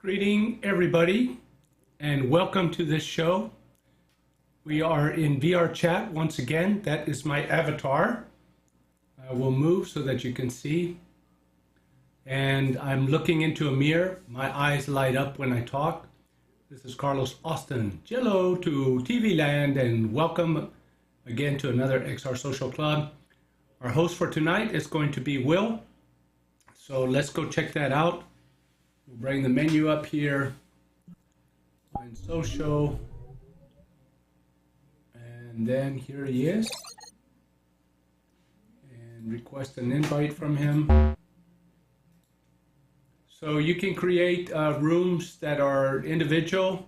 Greeting everybody and welcome to this show. We are in VRChat once again. That is my avatar. I will move so that you can see. And I'm looking into a mirror. My eyes light up when I talk. This is Carlos Austin. Jello to TV Land and welcome again to another XR Social Club. Our host for tonight is going to be Will. So let's go check that out. We'll bring the menu up here. Find social. And then here he is. And request an invite from him. So you can create rooms that are individual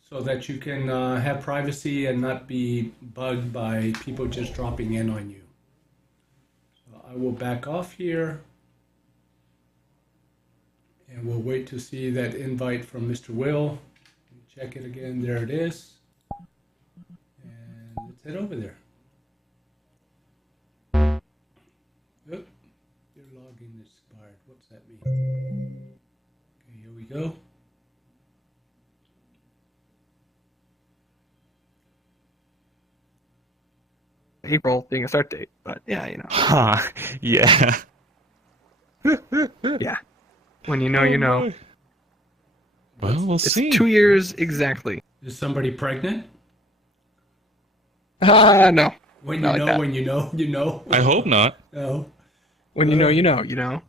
so that you can have privacy and not be bugged by people just dropping in on you. So I will back off here. And we'll wait to see that invite from Mr. Will. Check it again. There it is. And let's head over there. Oh, your login is expired. What's that mean? Okay, here we go. April being a start date, but yeah, you know. Huh, yeah. Yeah. When you know, you know. Well, we'll It's see. 2 years exactly. Is somebody pregnant? No. When you Not like know, that. when you know, you know. I hope not. No. When you know, you know, you know.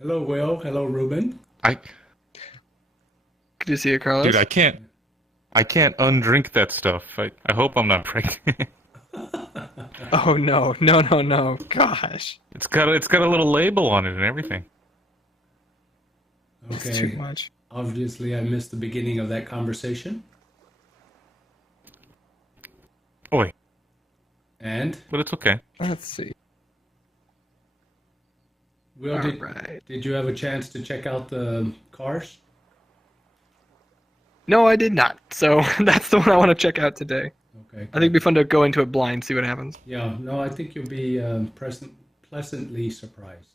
Hello, Will. Hello, Ruben. I, Could you see it, Carlos? dude, I can't undrink that stuff. I hope I'm not pregnant. Oh no, no, no, no. Gosh. It's got a little label on it and everything. It's too Okay. much. Obviously, I missed the beginning of that conversation. Boy, And but it's okay. Let's see. Will, Alright. did you have a chance to check out the cars? No, I did not. So that's the one I want to check out today. Okay. I think it'd be fun to go into it blind, see what happens. Yeah, no, I think you'll be pleasantly surprised.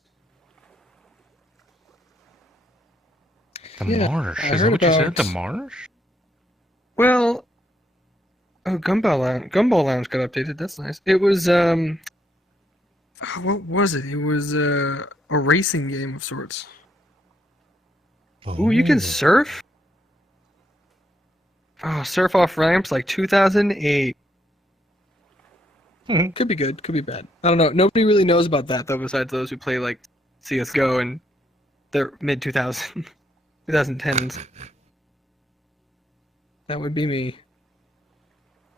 The Yeah, Marsh. I Is that heard what you said? about- The Marsh? Well, Gumball Lounge got updated. That's nice. It was what was it? It was a racing game of sorts. Ooh, you can surf? Oh, surf off ramps like 2008. Could be good, could be bad. I don't know. Nobody really knows about that though, besides those who play like CS:GO and the mid 2010s. That would be me.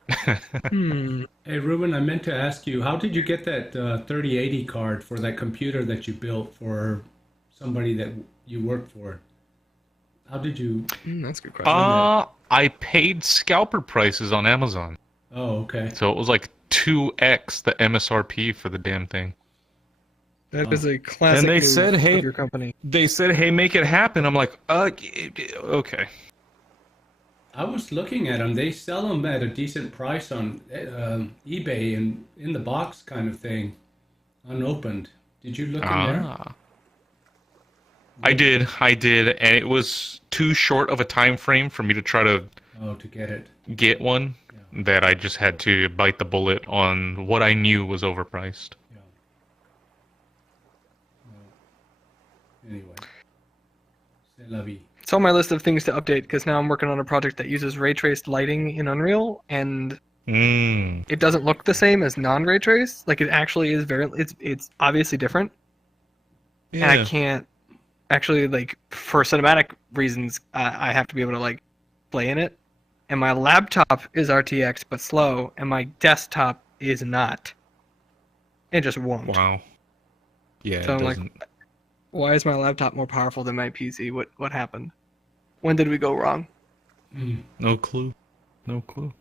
Hey, Ruben, I meant to ask you, how did you get that 3080 card for that computer that you built for somebody that you worked for? How did you? That's a good question. I paid scalper prices on Amazon. Oh, okay. So it was like 2x the MSRP for the damn thing. That is a classic And they move said, hey- of your company. They said, "Hey, make it happen." I'm like, okay. I was looking at them. They sell them at a decent price on eBay and in the box kind of thing, unopened. Did you look in there? Ah. I did, and it was too short of a time frame for me to try to Oh, to get it. get one that I just had to bite the bullet on what I knew was overpriced. Yeah. Well, anyway, c'est la vie. It's on my list of things to update because now I'm working on a project that uses ray traced lighting in Unreal, and it doesn't look the same as non-ray trace. Like it actually is it's obviously different. And I can't actually, like, for cinematic reasons, I have to be able to like play in it. And my laptop is RTX but slow, and my desktop is not. It just won't. Wow. Yeah, So it I'm like, doesn't. why is my laptop more powerful than my PC? What happened? When did we go wrong? No clue. No clue.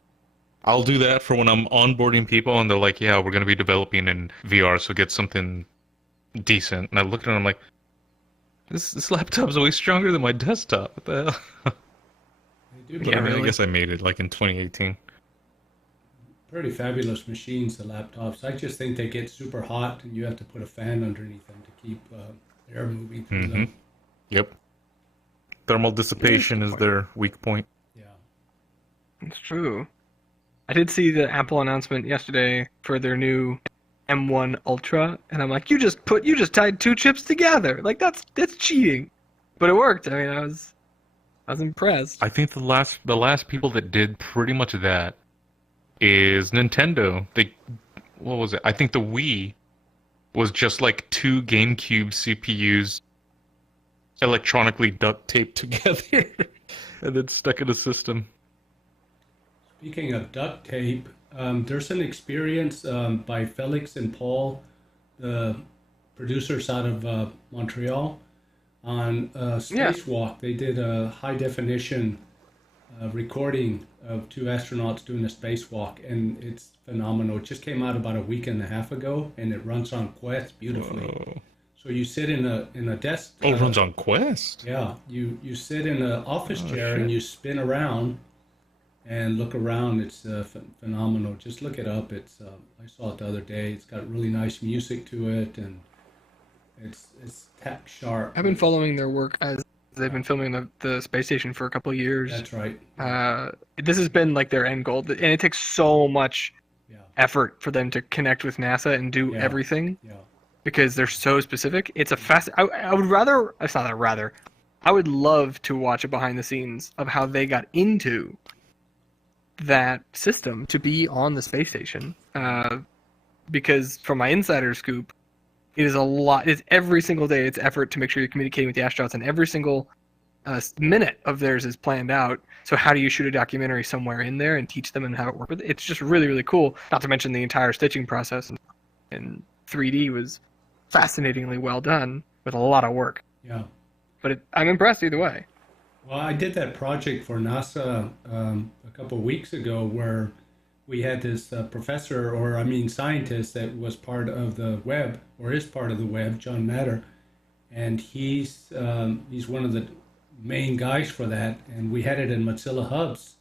I'll do that for when I'm onboarding people and they're like, yeah, we're going to be developing in VR, so get something decent. And I look at it and I'm like, this laptop's way stronger than my desktop. What the hell? They do But I mean, really? I guess I made it like in 2018. pretty fabulous machines, the laptops. I just think they get super hot and you have to put a fan underneath them to keep air moving through them. Yep. Thermal dissipation is their weak point. Yeah. It's true. I did see the Apple announcement yesterday for their new M1 Ultra, and I'm like, you just tied 2 chips together. Like that's cheating, but it worked. I mean, I was impressed. I think the last people that did pretty much that is Nintendo. What was it? I think the Wii was just like 2 GameCube CPUs electronically duct taped together and then stuck in a system. Speaking of duct tape, there's an experience by Felix and Paul, the producers out of Montreal, on Spacewalk. They did a high definition recording of 2 astronauts doing a spacewalk, and it's phenomenal. It just came out about a week and a half ago, and it runs on Quest beautifully. Whoa. So you sit in a desk. Oh, it runs on Quest? Yeah, you sit in an office chair and you spin around and look around. It's phenomenal. Just look it up. It's I saw it the other day. It's got really nice music to it, and it's tack sharp. I've been following their work as they've been filming the space station for a couple of years. That's right. This has been like their end goal, and it takes so much effort for them to connect with NASA and do everything. Yeah. Because they're so specific. It's a I would rather. It's not that rather. I would love to watch a behind the scenes of how they got into that system to be on the space station. Because from my insider scoop, it is a lot. It's every single day. It's effort to make sure you're communicating with the astronauts, and every single minute of theirs is planned out. So how do you shoot a documentary somewhere in there and teach them and how it works? It's just really, really cool. Not to mention the entire stitching process in 3D was fascinatingly well done with a lot of work. Yeah. But I'm impressed either way. Well, I did that project for NASA a couple of weeks ago where we had this scientist that was part of the web, or is part of the web, John Matter, and he's one of the main guys for that, and we had it in Mozilla Hubs,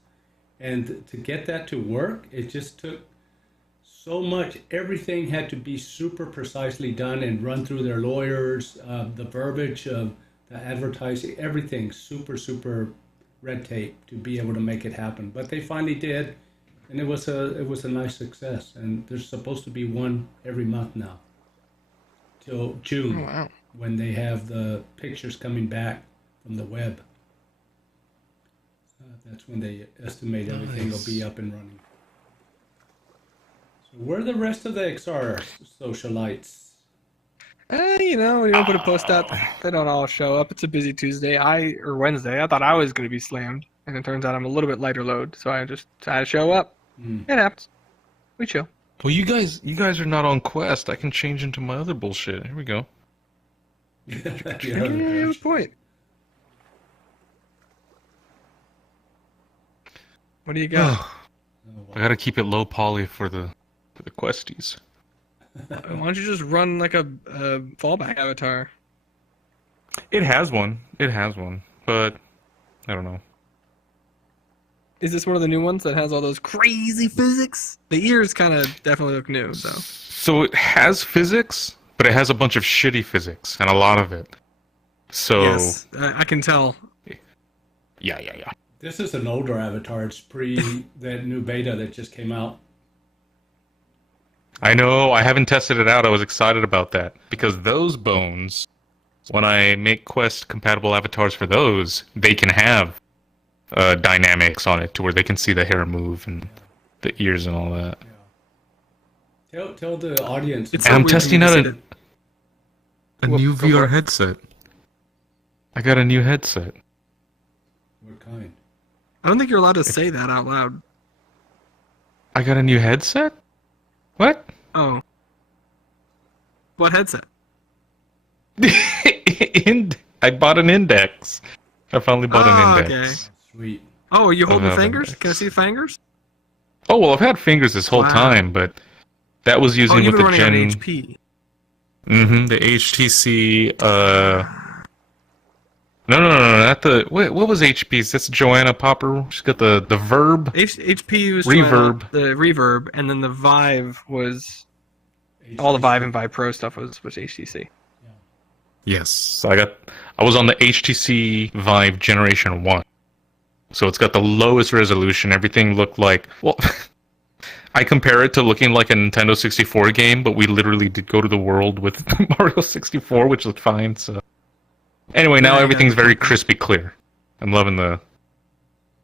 and to get that to work, it just took so much. Everything had to be super precisely done and run through their lawyers, the verbiage of the advertising, everything super red tape to be able to make it happen. But they finally did, and it was a nice success. And there's supposed to be one every month now till June. Oh, wow. When they have the pictures coming back from the web. That's when they estimate everything will be up and running. So where are the rest of the XR socialites? We don't put a post up. They don't all show up. It's a busy Tuesday. Or Wednesday. I thought I was going to be slammed, and it turns out I'm a little bit lighter load. So I just decided to show up. It happens. We chill. Well, you guys are not on Quest. I can change into my other bullshit. Here we go. Yeah, good point. What do you got? I gotta keep it low poly for the questies. Why don't you just run like a fallback avatar? It has one, but I don't know. Is this one of the new ones that has all those crazy physics? The ears kind of definitely look new, so. So it has physics, but it has a bunch of shitty physics, and a lot of it. So yes, I can tell. Yeah. This is an older avatar. It's pre that new beta that just came out. I know. I haven't tested it out. I was excited about that because those bones, when I make Quest compatible avatars for those, they can have dynamics on it to where they can see the hair move and the ears and all that. Yeah. Tell the audience. And I'm testing out a new VR headset. I got a new headset. What kind? I don't think you're allowed to say that out loud. I got a new headset? What? Oh. What headset? I bought an Index. I finally bought an Index. Okay. Sweet. Oh, are you holding fingers? Index. Can I see fingers? Oh, well, I've had fingers this whole time, but that was using with the running Gen... on HP. Mm-hmm, the HTC, No, not the... What was HP's? That's Joanna Popper. She's got the Verb. HP was Reverb. The Reverb, and then the Vive was... All the Vive and Vive Pro stuff was HTC. Yeah. Yes, I was on the HTC Vive Generation 1. So it's got the lowest resolution. Everything looked like, well, I compare it to looking like a Nintendo 64 game, but we literally did go to the world with Mario 64, which looked fine. So anyway, now everything's very crispy clear. I'm loving the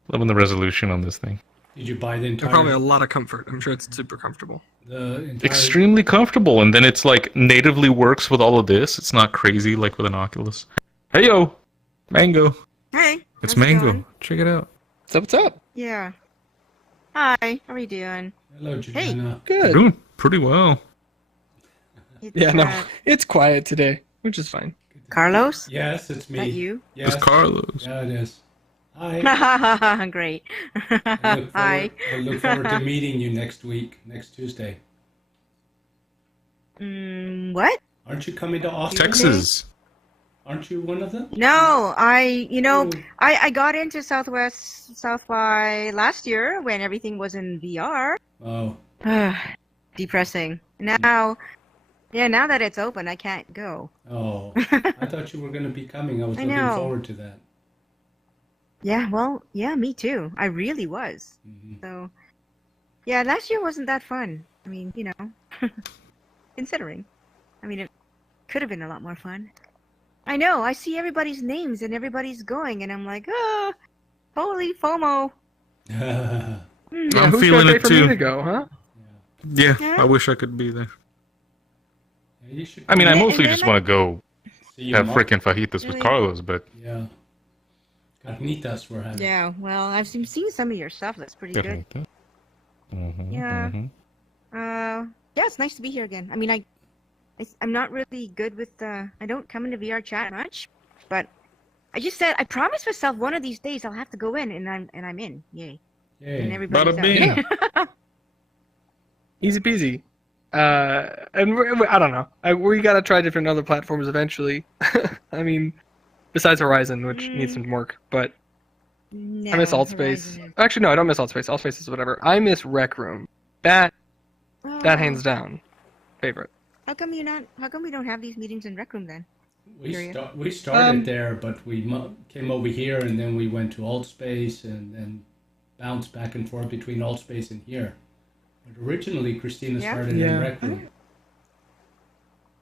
resolution on this thing. Did you buy the entire? And probably a lot of comfort. I'm sure it's super comfortable. The entire. Extremely comfortable, and then it's like natively works with all of this. It's not crazy like with an Oculus. Hey yo, Mango. Hey. It's how's it Mango. going? Check it out. So what's up? Yeah. Hi. How are you doing? Hello, Juliana. Good. Doing pretty well. It's, Yeah, no, it's quiet today, which is fine. Carlos? Yes, it's Is me. that you? Yes. It's Carlos. Yeah, it is. Hi. Great. I Hi. look forward to meeting you next week, next Tuesday. What? Aren't you coming to Austin? Texas. Aren't you one of them? No, Oh. I got into South by last year when everything was in VR. Oh. Depressing. Now that it's open, I can't go. Oh. I thought you were going to be coming. I was I looking know. forward to that. Yeah, well, yeah, me too. I really was. Mhm. So, yeah, last year wasn't that fun. I mean, considering. I mean, it could have been a lot more fun. I know, I see everybody's names and everybody's going, and I'm like, holy FOMO. Yeah, I'm who's feeling gonna it pay for me too. to go, huh? Yeah, Yeah. I wish I could be there. Yeah, you should I mean, I And mostly then just want to go see you have mo- freaking fajitas with Really? Carlos, but Yeah. Carnitas we're having. Yeah, well, I've seen some of your stuff. That's pretty good. Yeah. Yeah, it's nice to be here again. I mean, I'm not really good with I don't come into VRChat much, but I promised myself one of these days I'll have to go in, and I'm in. Yay! And Yay. everybody's Bada out. bing. Easy peasy. I don't know. We gotta try different other platforms eventually. I mean, besides Horizon, which needs some work, but No, I miss Altspace. Horizon is- Actually, no, I don't miss Altspace. Altspace is whatever. I miss Rec Room. That Oh, hands down favorite. How come we don't have these meetings in Rec Room then? We started there, but we came over here, and then we went to Altspace, and then bounced back and forth between Altspace and here. But originally, Christina Yeah? started Yeah. in Rec Room.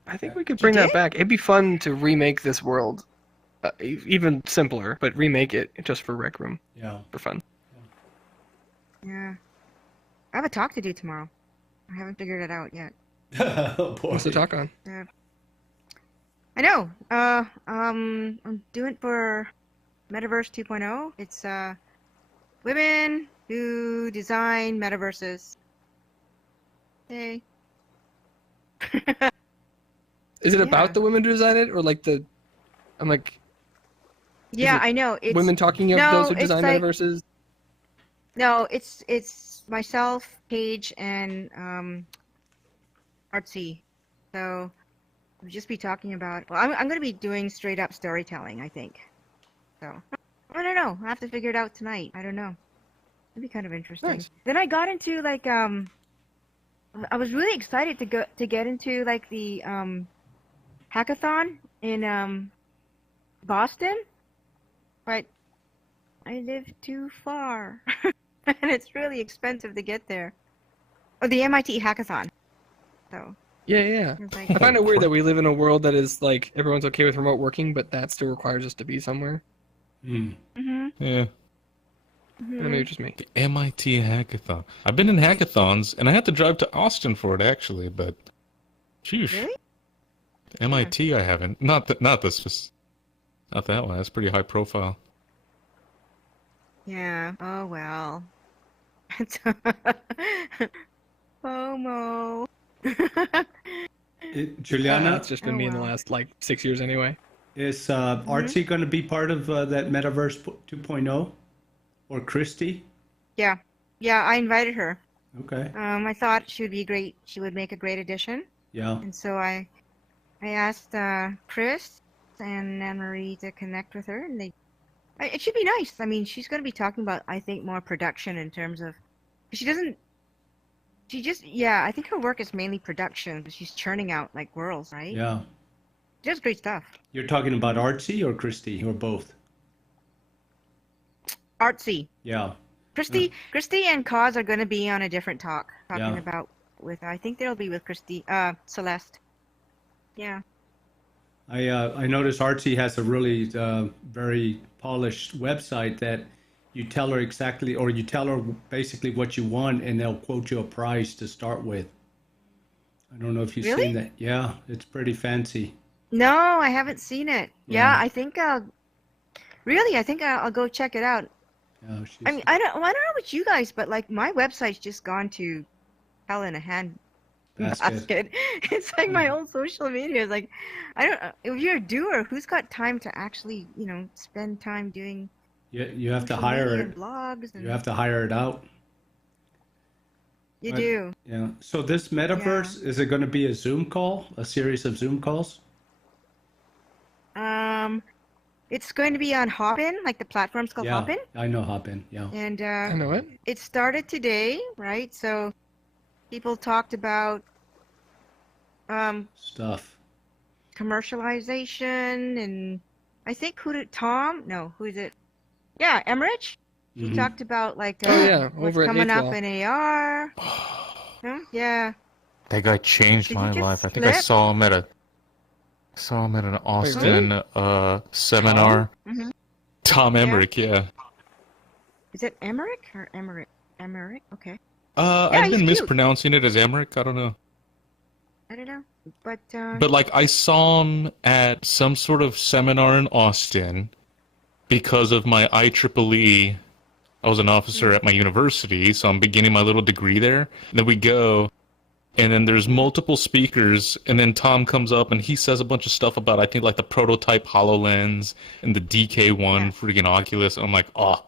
I think we could bring that did? back. It'd be fun to remake this world, even simpler, but remake it just for Rec Room Yeah. for fun. Yeah. I have a talk to do tomorrow. I haven't figured it out yet. Oh, boy. What's the talk on? I know. I'm doing it for Metaverse 2.0. It's women who design metaverses. Hey. Is it Yeah. about the women who design it, or like the? I'm like Yeah, it I know. It's women talking of no, those who it's design like- metaverses. No, it's myself, Paige, and Artsy. So we'll just be talking about. Well, I'm going to be doing straight up storytelling, I think. So I don't know. I will have to figure it out tonight. I don't know. It'd be kind of interesting. Nice. Then I got into like I was really excited to get into like the hackathon in Boston, but I live too far. And it's really expensive to get there. Or the MIT hackathon. So Yeah. it's I like, find it weird that we live in a world that is like everyone's okay with remote working, but that still requires us to be somewhere. Mm. yeah. Maybe it's just me. The MIT hackathon. I've been in hackathons, and I had to drive to Austin for it actually, but sheesh. Really? MIT, I haven't. Not that one. That's pretty high profile. Yeah. Oh well. FOMO. Juliana, It's just been Oh, me in the wow. last like 6 years anyway. is Artsy going to be part of that Metaverse 2.0? Or Christy? Yeah. Yeah, I invited her. Okay. I thought she would be great. She would make a great addition. Yeah. And so I asked Chris and Anne Marie to connect with her, and it should be nice. I mean, she's going to be talking about, I think, more production in terms of, I think her work is mainly production, but she's churning out like worlds, right? Yeah. Just great stuff. You're talking about Artsy or Christy or both? Artsy. Yeah. Christy and Cause are going to be on a different talking Yeah. about with. I think they'll be with Christy, Celeste. Yeah. I noticed Artsy has a really very polished website that you tell her exactly, or you tell her basically what you want, and they'll quote you a price to start with. I don't know if you've Really? seen that. Yeah, it's pretty fancy. No, I haven't seen it. Yeah, Yeah. I think I'll go check it out. Yeah, she's, I mean, I don't know about you guys, but like my website's just gone to hell in a hand basket. It's like my whole social media is like, I don't. If you're a doer, who's got time to actually, spend time doing you have to social hire media it. and blogs? And You have to hire it out. you But- do. Yeah. So this metaverse, is it going to be a Zoom call, a series of Zoom calls? It's going to be on Hopin, like the platform's called Yeah, Hopin, I know Hopin. Yeah. and I know it. it started today, right? So people talked about Stuff. commercialization, and I think who is it? Yeah, Emmerich. He Mhm. talked about like Oh, yeah, what's over at coming up Nathwell. in AR. Huh? Yeah. That guy changed Did my you just life. I think I slip? saw him at an Austin seminar. Mhm. Tom Yeah. Emmerich, yeah. Is it Emmerich or Emmerich? Emmerich. Okay. I've he's been cute. mispronouncing it as Emmerich. I don't know. I don't know, but But like I saw him at some sort of seminar in Austin because of my IEEE. I was an officer at my university, so I'm beginning my little degree there. And then we go, and then there's multiple speakers, and then Tom comes up and he says a bunch of stuff about, I think, like the prototype HoloLens and the DK1 Yeah. freaking Oculus. And I'm like, oh,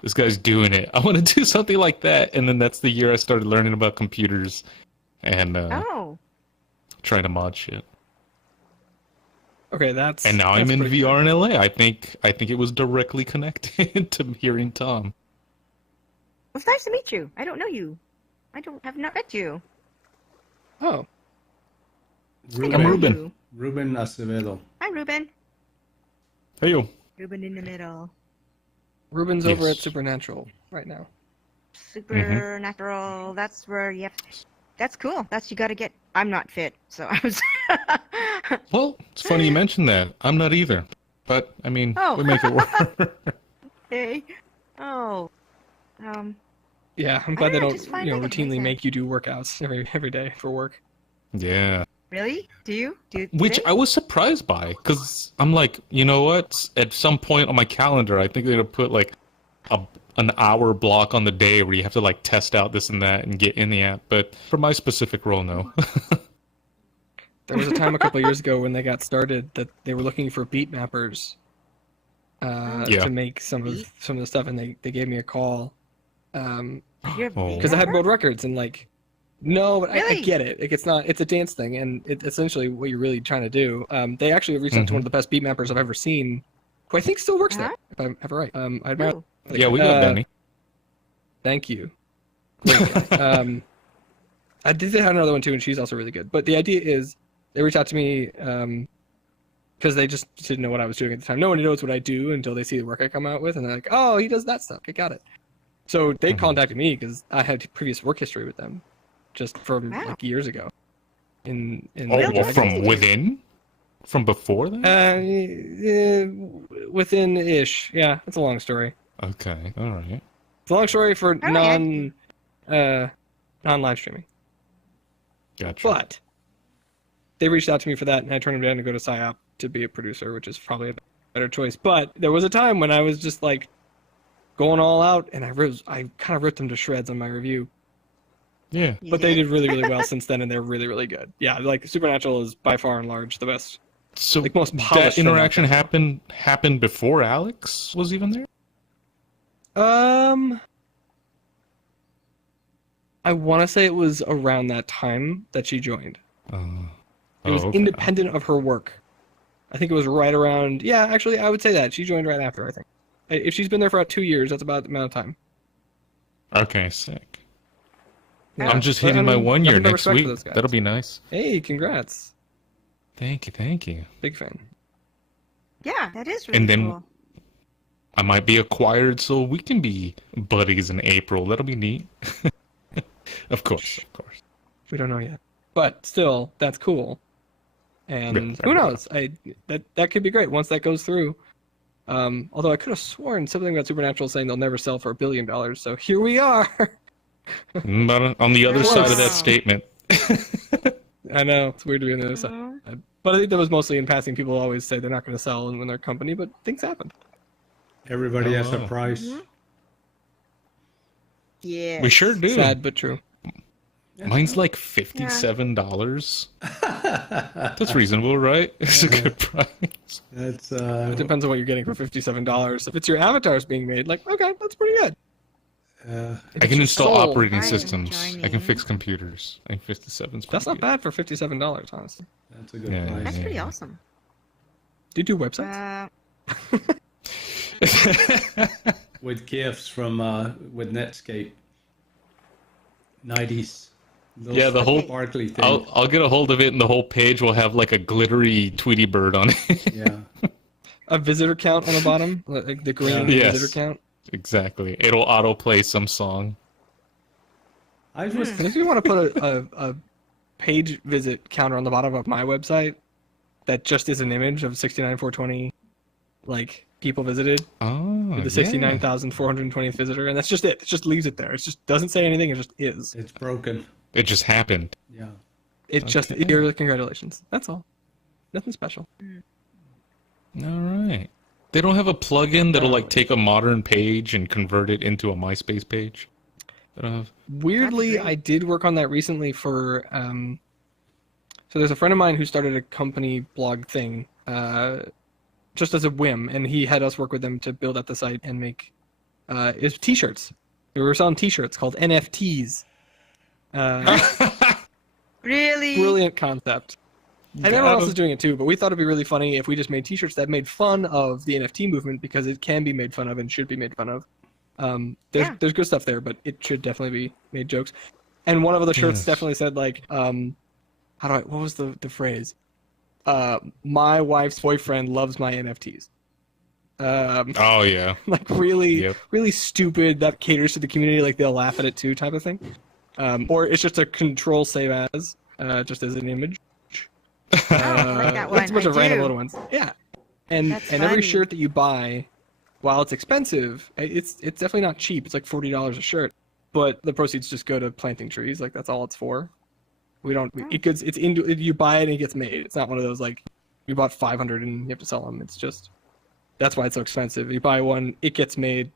this guy's doing it. I want to do something like that. And then that's the year I started learning about computers and oh, trying to mod shit. Okay, that's. And now I'm that's in pretty VR in LA. I think it was directly connected to hearing Tom. it's nice to meet you. I don't know you. Have not met you. cool. Oh, Ruben. I'm Ruben. You. Ruben Acevedo. Hi, Ruben. Hey, yo. Ruben in the middle. Ruben's over at Yes. Supernatural right now. Supernatural. That's where you have. That's cool. You got to get. I'm not fit, so I was. Well, it's funny you mentioned that. I'm not either. But, I mean, Oh. we make it work. Hey. Oh. Yeah, I'm glad they don't know, don't, just find, like, a routinely place make you do workouts every day for work. Yeah. Really? Do you? Do Which they? I was surprised by, because I'm like, you know what? At some point on my calendar, I think they're going to put, like, an hour block on the day where you have to, like, test out this and that and get in the app. But for my specific role, no. There was a time a couple of years ago when they got started that they were looking for beat mappers Yeah. to make some of the stuff, and they gave me a call You're a Oh. beat because I had rapper? world records, and like, no, but I Really? get it. Like, it's a dance thing, and it's essentially what you're really trying to do. They actually reached out to one of the best beat mappers I've ever seen, who I think still works there, if I have it right. I admire. Ooh. Yeah, we got Benny. Thank you. Great guy. I did have another one too, and she's also really good. But the idea is, they reached out to me because they just didn't know what I was doing at the time. No one knows what I do until they see the work I come out with, and they're like, "Oh, he does that stuff. I got it." So they contacted me because I had previous work history with them, just from Wow. like years ago. In Oh, Really? well, from within? From before that? within-ish. Yeah, it's a long story. Okay, all right. It's a long story for All right. non-live streaming. Gotcha. But they reached out to me for that, and I turned them down to go to PsyOp to be a producer, which is probably a better choice. But there was a time when I was just like going all out, and I kind of ripped them to shreds on my review. Yeah. You But they did? did really, really well since then, and they're really, really good. Yeah, like Supernatural is by far and large the best. So Like, most that polished thing out interaction there. happened before Alex was even there? I want to say it was around that time that she joined. It was okay. independent of her work. I think it was right around. Yeah, actually, I would say that she joined right after. I think if she's been there for about 2 years, that's about the amount of time. Okay, sick. Yeah, I'm just but, hitting my 1 year nothing but next respect for week. those guys. That'll be nice. Hey, congrats. Thank you, thank you. Big fan. Yeah, that is really And then cool. I might be acquired so we can be buddies in April. That'll be neat. Of course, of course. We don't know yet, but still, that's cool. And who knows? That could be great once that goes through. Although I could have sworn something about Supernatural saying they'll never sell for $1 billion. So here we are. But on the other side of that statement. I know it's weird to be on the other side, but I think that was mostly in passing. People always say they're not going to sell when they're a company, but things happen. Everybody has a Oh. price. Mm-hmm. Yeah. We sure do. Sad but true. Mine's like $57. That's reasonable, right? It's a good price. That's It depends on what you're getting for $57. If it's your avatars being made, like, okay, that's pretty good. I can install soul. operating I am systems. joining. I can fix computers. I think 57's That's not bad for $57, honestly. That's a good Yeah. price. That's pretty awesome. Do you do websites? With gifts from with Netscape. 90s. Little Yeah, the whole- sparkly thing. I'll get a hold of it, and the whole page will have like a glittery Tweety bird on it. Yeah. A visitor count on the bottom, like the green Yes. visitor count. Exactly. It'll autoplay some song. I was And if you want to put a page visit counter on the bottom of my website, that just is an image of 69,420, like people visited, Oh, with the 69,420th visitor, and that's just it. It just leaves it there. It just doesn't say anything. It just is. it's broken. It just happened. Yeah. It just Okay. you're congratulations. That's all. Nothing special. All right. They don't have a plugin that'll like take a modern page and convert it into a MySpace page. They don't have. Weirdly, That'd be great. I did work on that recently for. So there's a friend of mine who started a company blog thing, just as a whim, and he had us work with them to build out the site and make it's T-shirts. We were selling T-shirts called NFTs. Really? Brilliant concept. And everyone else is doing it too, but we thought it'd be really funny if we just made T-shirts that made fun of the NFT movement, because it can be made fun of and should be made fun of. There's good stuff there, but it should definitely be made jokes. And one of the shirts Yes. definitely said like, what was the phrase? My wife's boyfriend loves my NFTs. Oh yeah. Like really, Yep. really stupid. That caters to the community. Like they'll laugh at it too, type of thing. Or it's just a control save as, just as an image. I like that one. It's a bunch I of random do. little ones. Yeah, and That's every funny. shirt that you buy, while it's expensive, it's definitely not cheap. It's like $40 a shirt, but the proceeds just go to planting trees. Like that's all it's for. We don't. It gets. It's into. You buy it and it gets made. It's not one of those like you bought 500 and you have to sell them. It's just that's why it's so expensive. You buy one, it gets made.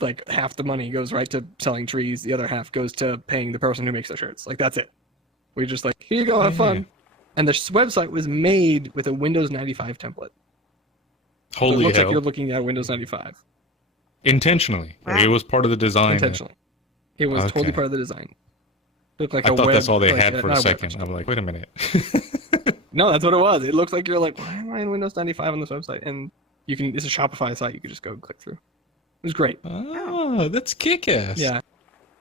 Like half the money goes right to selling trees. The other half goes to paying the person who makes the shirts. Like that's it. We just like here you go, have fun. And the website was made with a Windows 95 template. So it Holy looks hell. like you're looking at Windows 95 Intentionally. Wow. It was part of the design. intentionally. It was totally Okay. part of the design. Looked like I a thought web, that's all they like, had for not a web second. website. I'm like, wait a minute. No, that's what it was. It looks like you're like, why am I in Windows 95 on this website? And you can. It's a Shopify site. You can just go and click through. It was great. Oh, that's kick-ass. Yeah.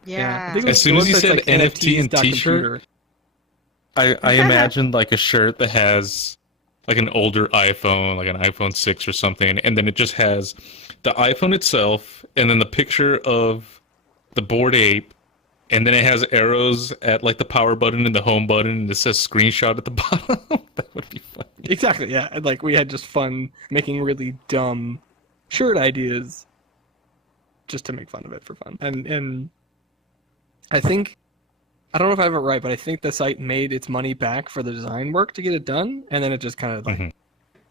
Yeah. I think it As was- soon the as you website's said like NFT and NFTs.computer. t-shirt, I imagined like a shirt that has like an older iPhone, like an iPhone 6 or something, and then it just has the iPhone itself, and then the picture of the Bored Ape, and then it has arrows at like the power button and the home button, and it says screenshot at the bottom. That would be funny. Exactly, yeah. And, like, we had just fun making really dumb shirt ideas just to make fun of it for fun. And I think, I don't know if I have it right, but I think the site made its money back for the design work to get it done, and then it just kind of, like, Mhm.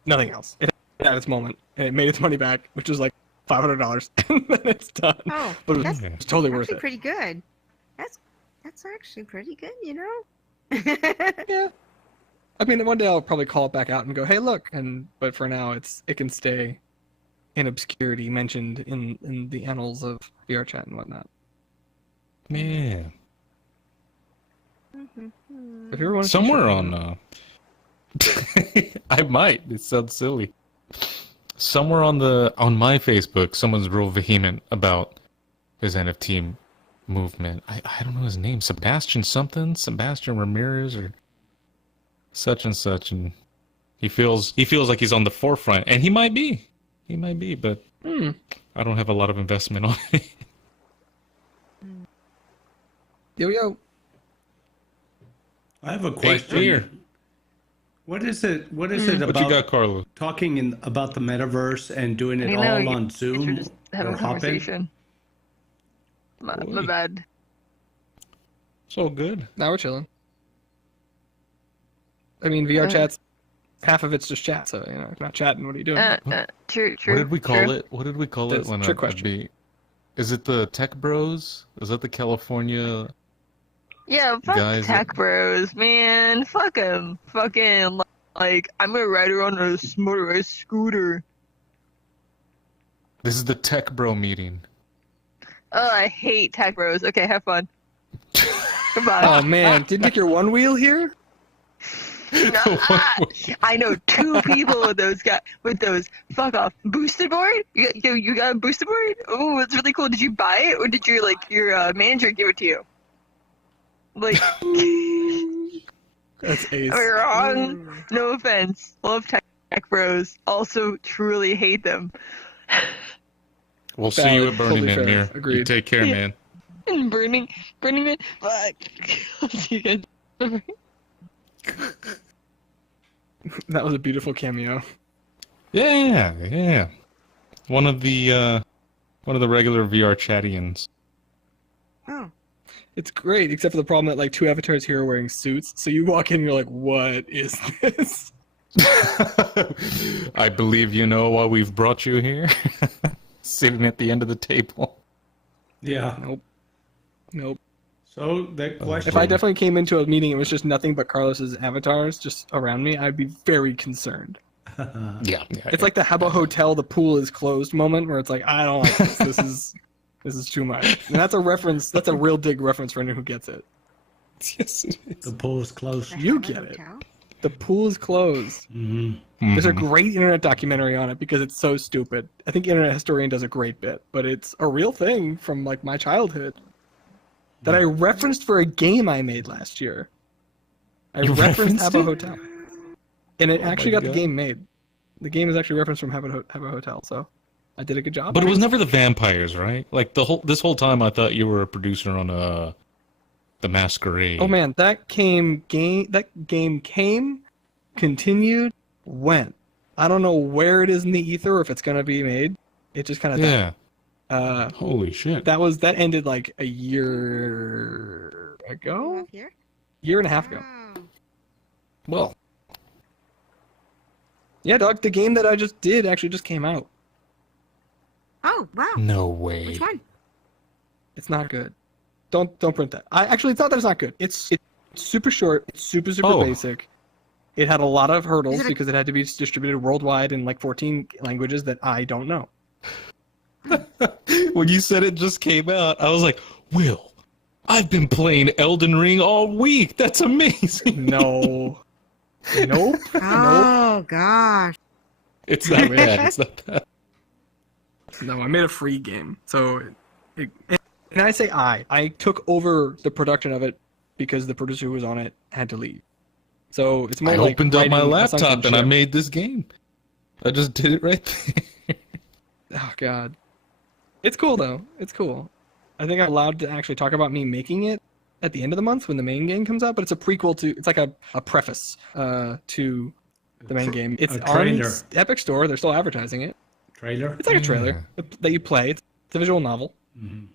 nothing else. It had its moment, and it made its money back, which was, like, $500, and then it's done. Oh, But it that's was, it's totally worth actually it. pretty good. That's actually pretty good, you know? Yeah. I mean, one day I'll probably call it back out and go, "Hey, look!" But for now, it can stay in obscurity, mentioned in the annals of VRChat and whatnot. Yeah. If you ever want to Somewhere on I might. It sounds silly. Somewhere on my Facebook, someone's real vehement about his NFT movement. I don't know his name. Sebastian Ramirez or such and such, and He feels like he's on the forefront, and he might be. He might be, but I don't have a lot of investment on it. Yo. I have a question. Here. What is it What you about got, Carlos? talking about the metaverse and doing it all on Zoom just have or a Hopin? conversation. My bad. It's all good. Now we're chilling. I mean, VR chat's half of it's just chat, so if you're not chatting, what are you doing? True. What did we call it? What did we call That's it when trick it question. would be? Is it the Tech Bros? Is that the California? Yeah, fuck Guys, tech bros, man. Fuck them. Fucking, like, I'm gonna ride around on a motorized scooter. This is the Tech Bro meeting. Oh, I hate tech bros. Okay, have fun. Goodbye. Oh man, didn't take your one wheel here? I know 2 people with those. Fuck off. Boosted board? You got a boosted board? Oh, it's really cool. Did you buy it, or did your manager give it to you? Like, That's ace. am I wrong? No offense. Love tech bros. Also, truly hate them. We'll see you at Totally Burning Man fair. here. Agreed. You take care, man. And burning it. Fuck. I'll see you guys. That was a beautiful cameo. Yeah. One of the regular VR chattians. Oh. It's great, except for the problem that like 2 avatars here are wearing suits. So you walk in and you're like, what is this? I believe you know why we've brought you here. Sitting at the end of the table. Yeah. Nope. So that question. If I definitely came into a meeting and it was just nothing but Carlos's avatars just around me, I'd be very concerned. Yeah. It's like the Habbo Hotel, the pool is closed moment where it's like, I don't like this. This is too much. And that's a reference. That's a real dig reference for anyone who gets it. Yes, it is. The pool is closed. You get it. The pool is closed. Mm-hmm. There's a great internet documentary on it because it's so stupid. I think Internet Historian does a great bit, but it's a real thing from like my childhood that I referenced for a game I made last year. I referenced Habbo Hotel, and it actually got the game made. The game is actually referenced from Habbo Hotel, so I did a good job. But it was never the vampires, right? Like this whole time, I thought you were a producer on the Masquerade. Oh man, that game came, continued, went. I don't know where it is in the ether or if it's gonna be made. It just kind of yeah. Holy shit. That ended like a year ago. Here? Year and a half ago. Wow. Well, Yeah, dog. The game that I just did actually just came out. Oh, wow. no way. Which one? It's not good. Don't print that. Actually, it's not that it's not good. It's super short. It's super basic. It had a lot of hurdles because it had to be distributed worldwide in like 14 languages that I don't know. When you said it just came out, I was like, Will, I've been playing Elden Ring all week. That's amazing. No. Nope. Oh, gosh. It's not bad. It's not bad. No, I made a free game. So, and I say I took over the production of it because the producer who was on it had to leave. So it's more I like opened up my writing a laptop sunken and I ship. made this game. I just did it right there. Oh god, it's cool though. It's cool. I think I'm allowed to actually talk about me making it at the end of the month when the main game comes out. But it's a prequel to. It's like a preface to the main game. It's on Epic Store. They're still advertising it. Trailer? It's like a trailer that you play. It's a visual novel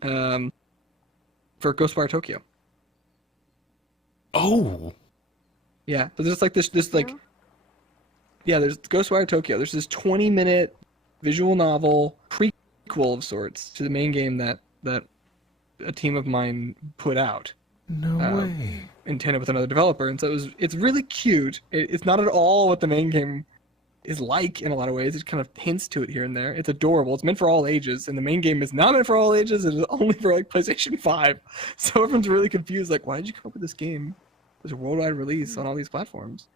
for Ghostwire Tokyo. Oh. Yeah, so there's like this like, yeah, there's Ghostwire Tokyo. There's this 20-minute visual novel prequel of sorts to the main game that a team of mine put out. No way. Intended with another developer, and so it's really cute. It's not at all what the main game is like in a lot of ways. It kind of hints to it here and there. It's adorable. It's meant for all ages, and the main game is not meant for all ages. It is only for like PlayStation 5. So everyone's really confused. Like, why did you come up with this game? There's a worldwide release on all these platforms.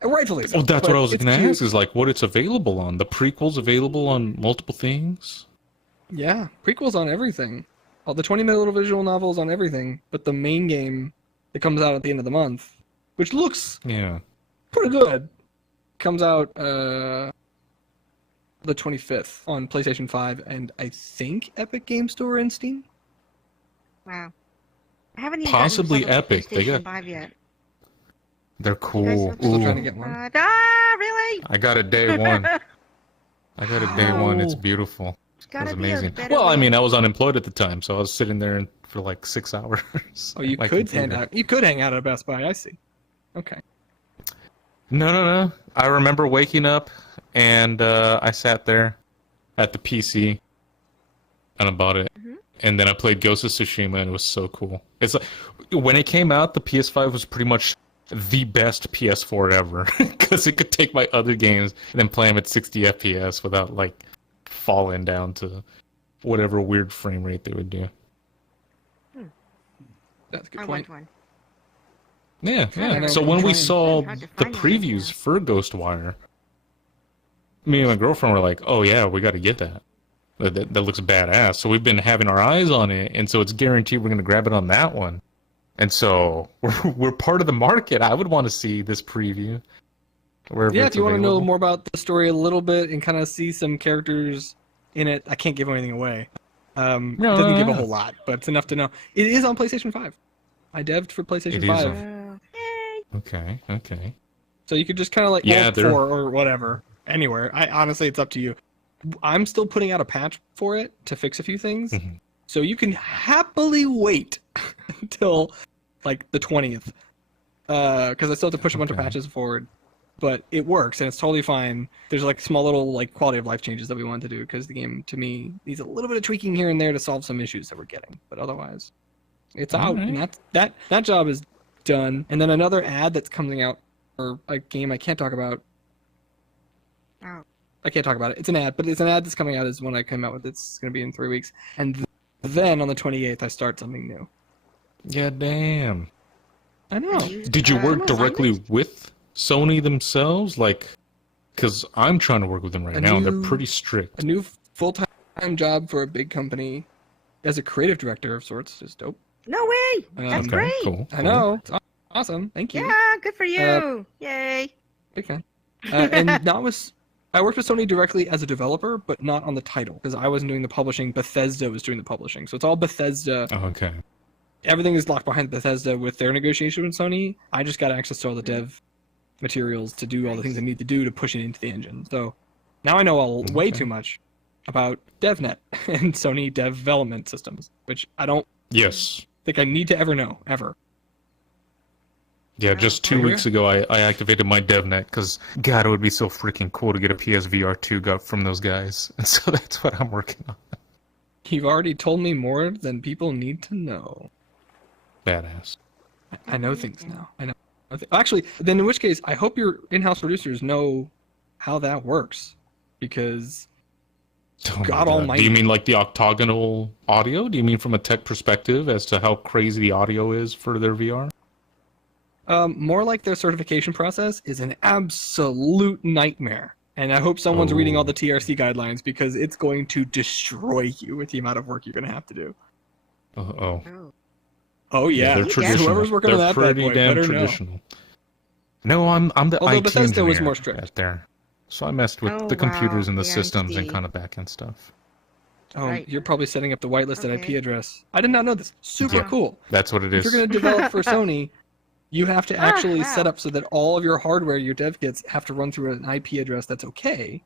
And rightfully so. Oh, that's what I was it's going to cute. ask, is like what it's available on. The prequel's available on multiple things? Yeah, prequels on everything. All the 20-minute little visual novels on everything, but the main game that comes out at the end of the month, which looks Yeah. pretty good. comes out the 25th on PlayStation 5 and I think Epic Game Store and Steam. Wow. I haven't even Possibly gotten Epic. They PlayStation got. 5 yet. They're cool. Still trying to get one. Really? I got it day one. I got it day one. It's beautiful. It's It gotta was be a amazing. better Well, I way. mean, I was unemployed at the time, so I was sitting there for like 6 hours. Oh, you on my could hang computer. out. You could hang out at Best Buy. I see. Okay. No. I remember waking up and I sat there at the PC and I bought it. Mhm. And then I played Ghost of Tsushima and it was so cool. It's like when it came out, the PS5 was pretty much the best PS4 ever because it could take my other games and then play them at 60 FPS without like falling down to whatever weird frame rate they would do. That's a good I point. want one. Yeah, I know. So when we Trying- saw hard to the find one right previews now. for Ghostwire, me and my girlfriend were like, "Oh yeah, we got to get that. That looks badass." So we've been having our eyes on it, and so it's guaranteed we're gonna grab it on that one. And so we're part of the market. I would want to see this preview. Wherever Yeah, it's if you want to know available. more about the story a little bit and kind of see some characters in it, I can't give anything away. It doesn't give a whole lot, but it's enough to know. It is on PlayStation 5. I devved for PlayStation It is 5. on- Yay. Okay. So you could just kind of like Yeah, look they're- for or whatever anywhere. Honestly, it's up to you. I'm still putting out a patch for it to fix a few things, Mhm. so you can happily wait until like the 20th, because I still have to push a bunch of Okay. patches forward. But it works and it's totally fine. There's like small little like quality of life changes that we want to do because the game to me needs a little bit of tweaking here and there to solve some issues that we're getting. But otherwise, it's out and that job is done. And then another ad that's coming out for a game I can't talk about. Oh. I can't talk about it. It's an ad, but it's an ad that's coming out is one I came out with. It's going to be in 3 weeks. And then on the 28th, I start something new. Yeah, damn. I know. Did you work Come on, directly with Sony themselves? Like, because I'm trying to work with them right A now, and they're new- pretty strict. A new full-time job for a big company as a creative director of sorts is dope. No way. That's Okay, great. Cool. I know. It's awesome. Thank you. Yeah, good for you. Yay. Big fan. And I worked with Sony directly as a developer, but not on the title because I wasn't doing the publishing. Bethesda was doing the publishing. So it's all Bethesda. Oh, okay. Everything is locked behind Bethesda with their negotiation with Sony. I just got access to all the dev materials to do all the things I need to do to push it into the engine. So now I know way Okay. too much about DevNet and Sony development systems, which I don't Yes. think I need to ever know, ever. Yeah, just Oh, 2 yeah. weeks ago, I activated my DevNet because, God, it would be so freaking cool to get a PSVR 2 got from those guys. And so that's what I'm working on. You've already told me more than people need to know. Badass. I know things now. I know. Actually, then in which case, I hope your in-house producers know how that works, because Oh my God God. almighty. Do you mean like the octagonal audio? Do you mean from a tech perspective as to how crazy the audio is for their VR? More like their certification process is an absolute nightmare. And I hope someone's reading all the TRC guidelines because it's going to destroy you with the amount of work you're going to have to do. Oh. Oh. Oh yeah, They're traditional. whoever's working They're on that bad pretty boy damn better know. traditional. No, I'm the Although IT Bethesda was engineer more strict. out there. So I messed with Oh, the computers wow. and the Yeah, I systems and see. kind of back-end stuff. Oh, Right. you're probably setting up the whitelisted IP Okay. address. I did not know this. Super Yeah. cool. That's what it If is. you're going to develop for Sony, you have to actually wow. set up so that all of your hardware, your dev kits, have to run through an IP address that's okay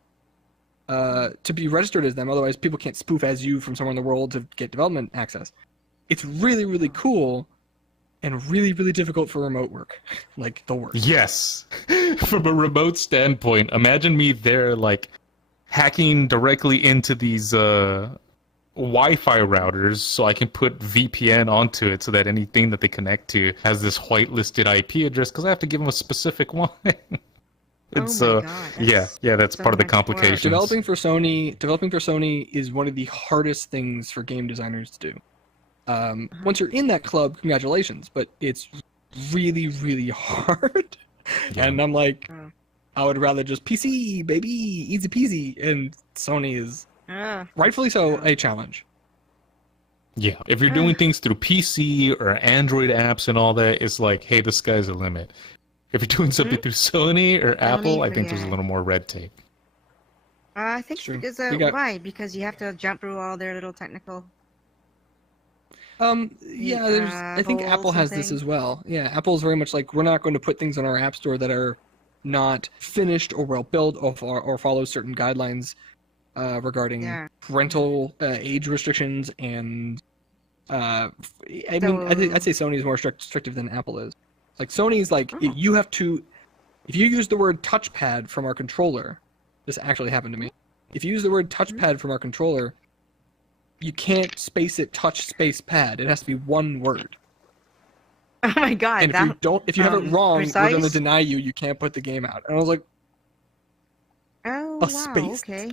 to be registered as them. Otherwise, people can't spoof as you from somewhere in the world to get development access. It's really, really cool and really, really difficult for remote work. Like the worst. Yes. From a remote standpoint, imagine me there, like, hacking directly into these Wi-Fi routers so I can put VPN onto it so that anything that they connect to has this whitelisted IP address because I have to give them a specific one. It's Oh my God, yeah, that's so part of the much work. complications. Developing for Sony is one of the hardest things for game designers to do. Once you're in that club, congratulations, but it's really, really hard. Yeah. And I'm like, Oh. I would rather just PC, baby, easy peasy. And Sony is Ah. rightfully so a challenge. Yeah, if you're doing things through PC or Android apps and all that, it's like, hey, the sky's the limit. If you're doing something through Sony or Apple, I think there's a yeah. little more red tape. I think Sure. because We got- why? Because you have to jump through all their little technical. Yeah, I think holes Apple and has this things. as well. Yeah, Apple's very much like, we're not going to put things on our App Store that are not finished or well built or follow certain guidelines regarding Yeah. parental age restrictions and I mean, So- I'd say Sony is more restrictive than Apple is. Like Sony's like, Oh. you have to, if you use the word touchpad from our controller, this actually happened to me. If you use the word touchpad from our controller, you can't space it touch space pad. It has to be one word. Oh my god! And if you have it wrong, we're going to precise? deny you. You can't put the game out. And I was like, Oh a wow! space? Okay.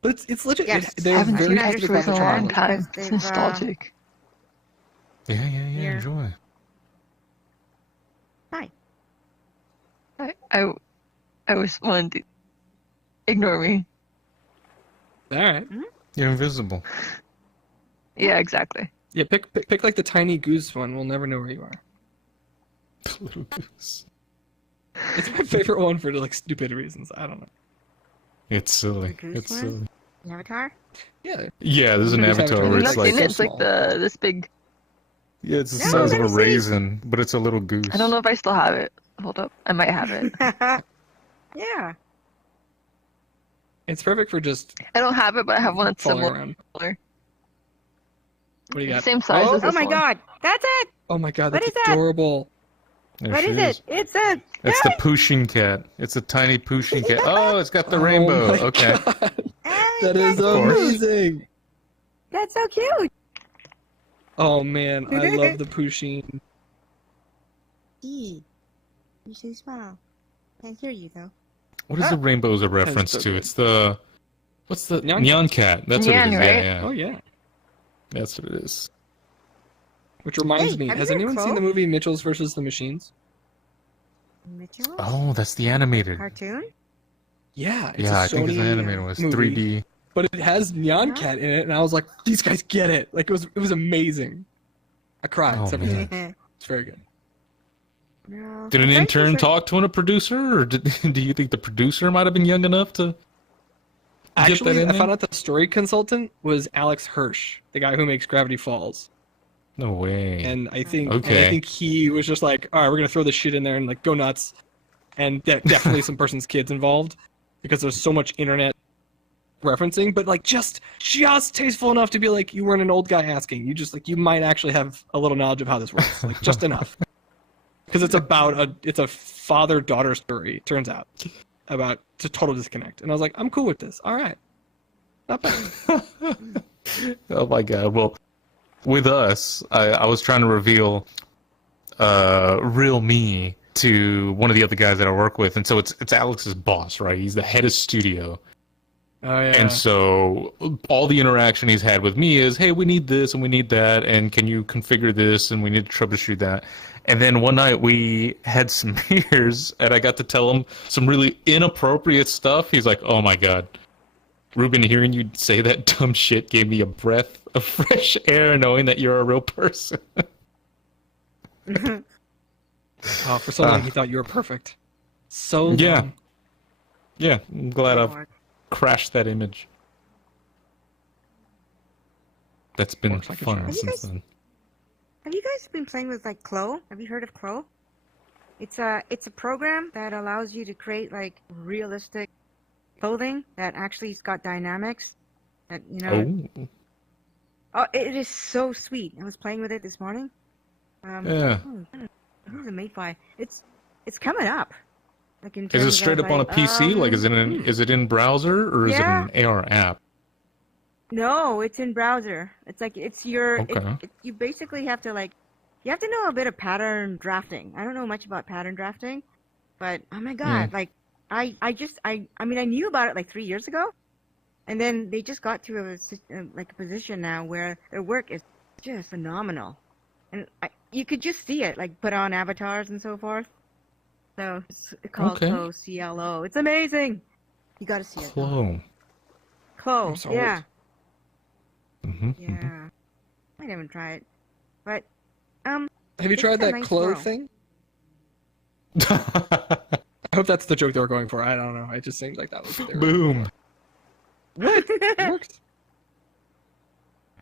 but it's legit. Yes, They're I haven't very seen I that can specific for about a the long trial. time. because It's they've, nostalgic. Yeah, Yeah. enjoy. Hi. I was wanted to ignore me. All right. You're invisible. Yeah, exactly. Yeah, pick like the tiny goose one. We'll never know where you are. Little goose. It's my favorite one for like stupid reasons. I don't know. It's silly. The goose It's one? silly. Avatar. Yeah. Yeah, there's an Goose avatar avatar. where I've it's not like seen it. It's like small. this big. yeah, it's the No, size of a let me see. raisin, but it's a little goose. I don't know if I still have it. Hold up, I might have it. Yeah. It's perfect for just I don't have it, but I have one that's falling similar. around. What do you The got? same size as Oh this my one. god! That's it. Oh my god, What that's is that? adorable. There What she is it? It's a. It's the Pushing cat. It's a tiny Pushing cat. Oh, it's got the rainbow. Oh my Okay. God. Oh, That is course. amazing. That's so cute. Oh man, I love the Pusheen. You should smile. Can't hear you though. What is the rainbow a reference so to? good. It's the what's the Nyan Nyan cat? That's what it Nyan, is. right? Yeah, Oh yeah. yeah. That's what it is. Which reminds Hey, me, have has you heard anyone seen Chloe? the movie Mitchell's versus the Machines? Mitchell. Oh, that's the animated. Cartoon. Yeah, it's Yeah, a I think it's Sony animated. It was movie, 3D. but it has Nyan Huh? Cat in it, and I was like, these guys get it. Like it was amazing. I cried Oh, several man. times. It's very good. No. Did an I'm pretty intern sure- talk to a producer, or do you think the producer might have been young enough to get that Actually, in I there? found out the story consultant was Alex Hirsch, the guy who makes Gravity Falls. No way. And I think Okay. he was just like, all right, we're gonna throw this shit in there and like go nuts. And definitely some person's kids involved because there's so much internet referencing, but like just tasteful enough to be like, you weren't an old guy asking. You just like, you might actually have a little knowledge of how this works, like just enough. Because it's a father-daughter story. It turns out about a total disconnect, and I was like, I'm cool with this. All right, not bad. Oh my god. Well, with us, I was trying to reveal real me to one of the other guys that I work with, and so it's Alex's boss, right? He's the head of studio. Oh yeah. And so all the interaction he's had with me is, hey, we need this and we need that, and can you configure this, and we need to troubleshoot that. And then one night we had some beers, and I got to tell him some really inappropriate stuff. He's like, oh my god, Ruben, hearing you say that dumb shit gave me a breath of fresh air knowing that you're a real person. Oh, for so long he thought you were perfect. So long. Yeah. Yeah, I'm glad I've Lord. crashed that image. That's been Works like a fun charm. Have you since guys- then. Have you guys been playing with like Clo? Have you heard of Clo? It's a program that allows you to create like realistic clothing that actually's got dynamics. That you know. Oh, It is so sweet. I was playing with it this morning. yeah. Who's it made by? It's coming up. Like in Is it terms straight of, up on a like, PC? Like, is it in browser or is Yeah. it an AR app? No, it's in browser. It's like it's your. Okay. You basically have to like, you have to know a bit of pattern drafting. I don't know much about pattern drafting, but oh my god, like I mean I knew about it like 3 years ago, and then they just got to a position now where their work is just phenomenal, and you could just see it like put on avatars and so forth. So it's called Okay. Clo, CLO. It's amazing. You got to see it. Clo. Clo, I'm sold. yeah. Mm-hmm. Yeah. Might even try it. But Have you It's tried a that nice Clo world. thing? I hope that's the joke they were going for. I don't know. It just seemed like that was what they were Boom. What? It worked.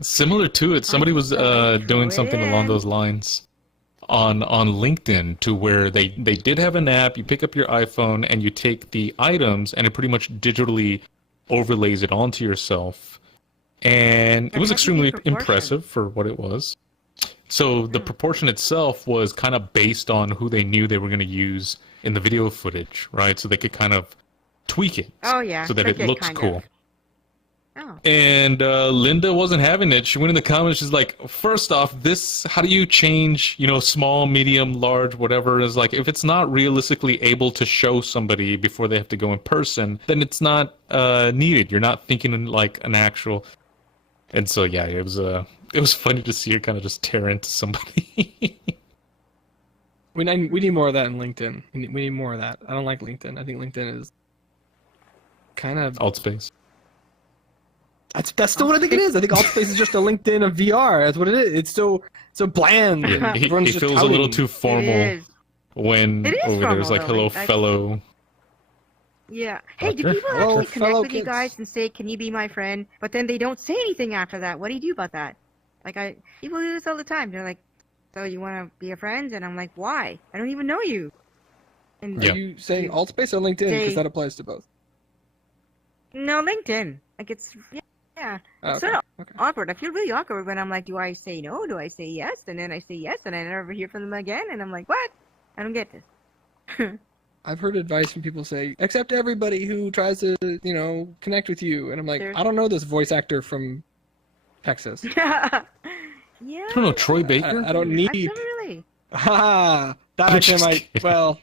Similar to it, somebody was doing something along those lines on LinkedIn, to where they did have an app. You pick up your iPhone and you take the items, and it pretty much digitally overlays it onto yourself. And it was extremely impressive for what it was. So the proportion itself was kind of based on who they knew they were going to use in the video footage, right? So they could kind of tweak it. Oh yeah. So that it looks cool. Oh. And Linda wasn't having it. She went in the comments. She's like, first off, how do you change, small, medium, large, whatever? Is like, if it's not realistically able to show somebody before they have to go in person, then it's not needed. You're not thinking like an actual. And so, yeah, it was funny to see her kind of just tear into somebody. We need more of that in LinkedIn. We need more of that. I don't like LinkedIn. I think LinkedIn is kind of Alt space. That's still what I think it is. I think Altspace is just a LinkedIn of VR. That's what it is. It's so bland. Yeah, he Everyone's just feels a touting. little too formal when It is over there. It's like, formal, hello, though, fellow. Yeah. Hey, do Okay. people Hello, actually connect fellow with you kids. guys and say, "Can you be my friend?" But then they don't say anything after that. What do you do about that? Like people do this all the time. They're like, "So you want to be a friend?" And I'm like, "Why? I don't even know you." And Yeah. Are you saying Altspace or LinkedIn? Because that applies to both. No, LinkedIn. Like it's yeah. Oh, It's sort of okay. awkward. I feel really awkward when I'm like, do I say no? Do I say yes? And then I say yes, and I never hear from them again. And I'm like, what? I don't get this. I've heard advice from people say, accept everybody who tries to, connect with you. And I'm like, Sure. I don't know this voice actor from Texas. Yeah. I don't know, Troy Baker? I don't I need. don't really. Ha! That I'm actually just might. kidding. Well,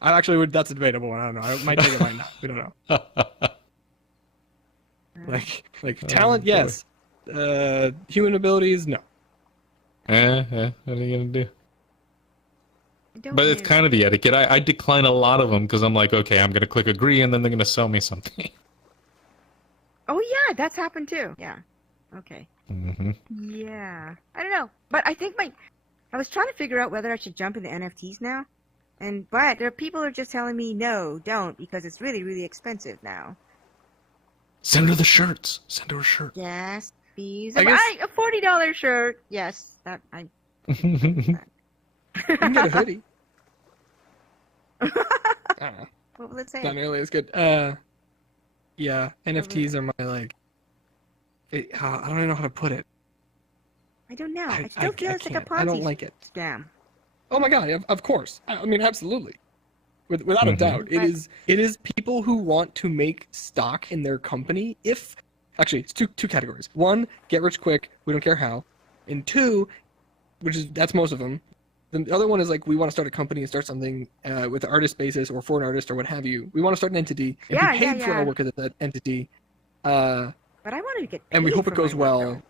I actually would. That's a debatable one. I don't know. I might take it, might not. We don't know. Like talent, boy. yes. Human abilities, no. What are you going to do? I don't But it's really. kind of the etiquette. I decline a lot of them because I'm like, okay, I'm going to click agree, and then they're going to sell me something. Oh yeah, that's happened too. Yeah. Okay. Hmm. Yeah. I don't know, but I think I was trying to figure out whether I should jump into NFTs now, but there are people who are just telling me no, don't, because it's really, really expensive now. Send her the shirts. Send her a shirt. Yes, please. I guess- A $40 shirt. Yes, that I. You can get a hoodie. I don't know. What will it say? Not nearly as good. Yeah, NFTs are my like. I don't even know how to put it. I don't know. I I still feel it's like a can't. Ponzi I don't like it. scam. Oh my god! Of course. I mean, absolutely. Without a Mhm. doubt, it is people who want to make stock in their company. Actually, it's two categories. One, get rich quick. We don't care how. And two, that's most of them. The other one is like, we want to start a company and start something with an artist basis or for an artist or what have you. We want to start an entity and Yeah, be paid yeah, for our yeah. work at that entity. But I want to get paid And we hope for it goes my work,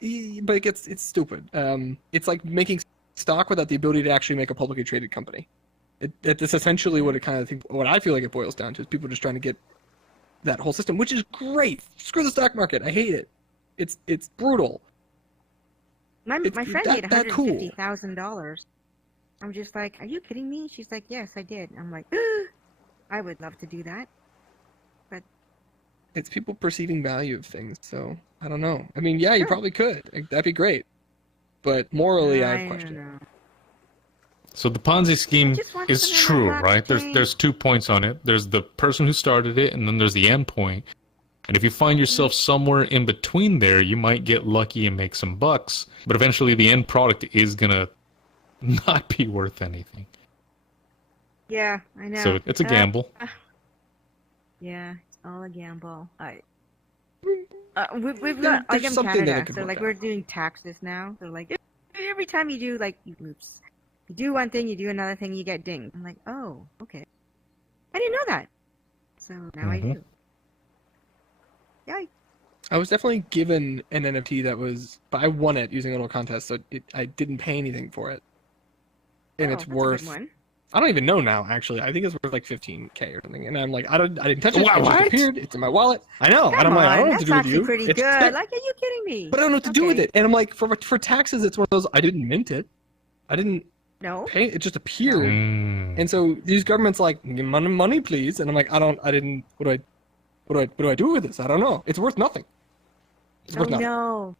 well. But it's stupid. It's like making stock without the ability to actually make a publicly traded company. It's essentially what I feel like it boils down to is people just trying to get that whole system, which is great. Screw the stock market. I hate it. It's brutal. My friend made that cool. $150,000. I'm just like, are you kidding me? She's like, yes, I did. I'm like, I would love to do that. It's people perceiving value of things. So I don't know. I mean, yeah, you Sure. probably could. That'd be great. But morally, I have don't questions. know. So the Ponzi scheme just want is to know true, how to right? change. There's 2 points on it. There's the person who started it, and then there's the end point. And if you find yourself somewhere in between there, you might get lucky and make some bucks. But eventually, the end product is gonna not be worth anything. Yeah, I know. So it's a gamble. Yeah, it's all a gamble. We've There- got like there's in something that Canada, it could so work like out. we're doing taxes now. So like every time you do like you do one thing, you do another thing, you get dinged. I'm like, oh, okay. I didn't know that. So now I Mhm. do. Yeah. I was definitely given an NFT but I won it using a little contest, so I didn't pay anything for it. And it's that's a good worth. one. I don't even know now. Actually, I think it's worth like 15K or something. And I'm like, I didn't touch it. What? It just appeared. It's in my wallet. I know. And I'm Come like, I on, don't know what to that's do with actually you. pretty It's good. sick. Like, are you kidding me? But I don't know what to do with Okay. it. And I'm like, for taxes, it's one of those. I didn't mint it. I didn't. No. It just appeared. And so these governments like, money, please. And I'm like, what do I do with this? I don't know. It's worth nothing. It's worth nothing. No.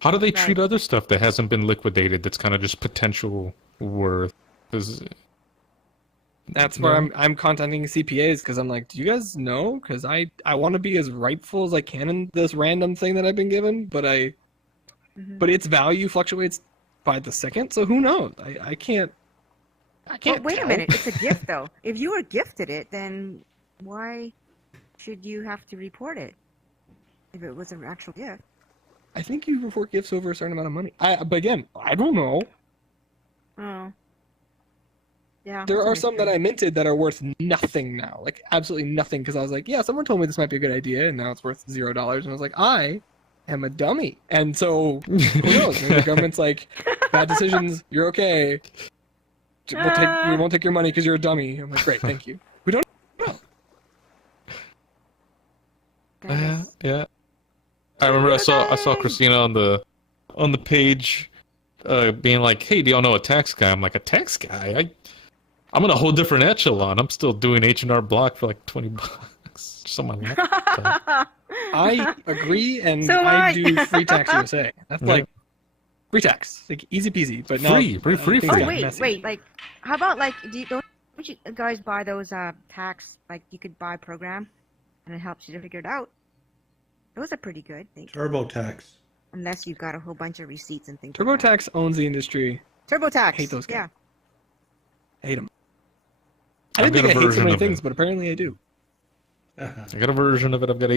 How do they Right. treat other stuff that hasn't been liquidated? That's kind of just potential worth. That's where I'm contacting CPAs because I'm like, do you guys know? Because I want to be as rightful as I can in this random thing that I've been given, but but its value fluctuates by the second, so who knows? I can't. But wait tell. a minute, it's a gift though. If you were gifted it, then why should you have to report it? If it was an actual gift. I think you report gifts over a certain amount of money. But again, I don't know. Oh. Yeah. There that's a are some that mystery. I minted that are worth nothing now, like absolutely nothing, because I was like, yeah, someone told me this might be a good idea, and now it's worth $0, and I was like, I am a dummy, and so who knows? Maybe the government's like, bad decisions, you're okay. We won't take your money because you're a dummy. I'm like, great, thank you. We don't know. Yeah. I remember I saw Christina on the page, being like, "Hey, do y'all know a tax guy?" I'm like, "A tax guy? I'm in a whole different echelon. I'm still doing H&R Block for like $20 just on my laptop." I agree, and So I do free tax USA. That's Yeah. like free tax, like easy peasy, but Free, not free. things Oh got wait, messy. wait. Like, how about like, don't you guys buy those tax? Like, you could buy a program, and it helps you to figure it out. Those are pretty good. TurboTax. Unless you've got a whole bunch of receipts and things. like that. TurboTax owns the industry. TurboTax. Hate those guys. Yeah. I hate them. I I've didn't think got a I hate so version many of it. things, but apparently I do. I got a version of it. I've got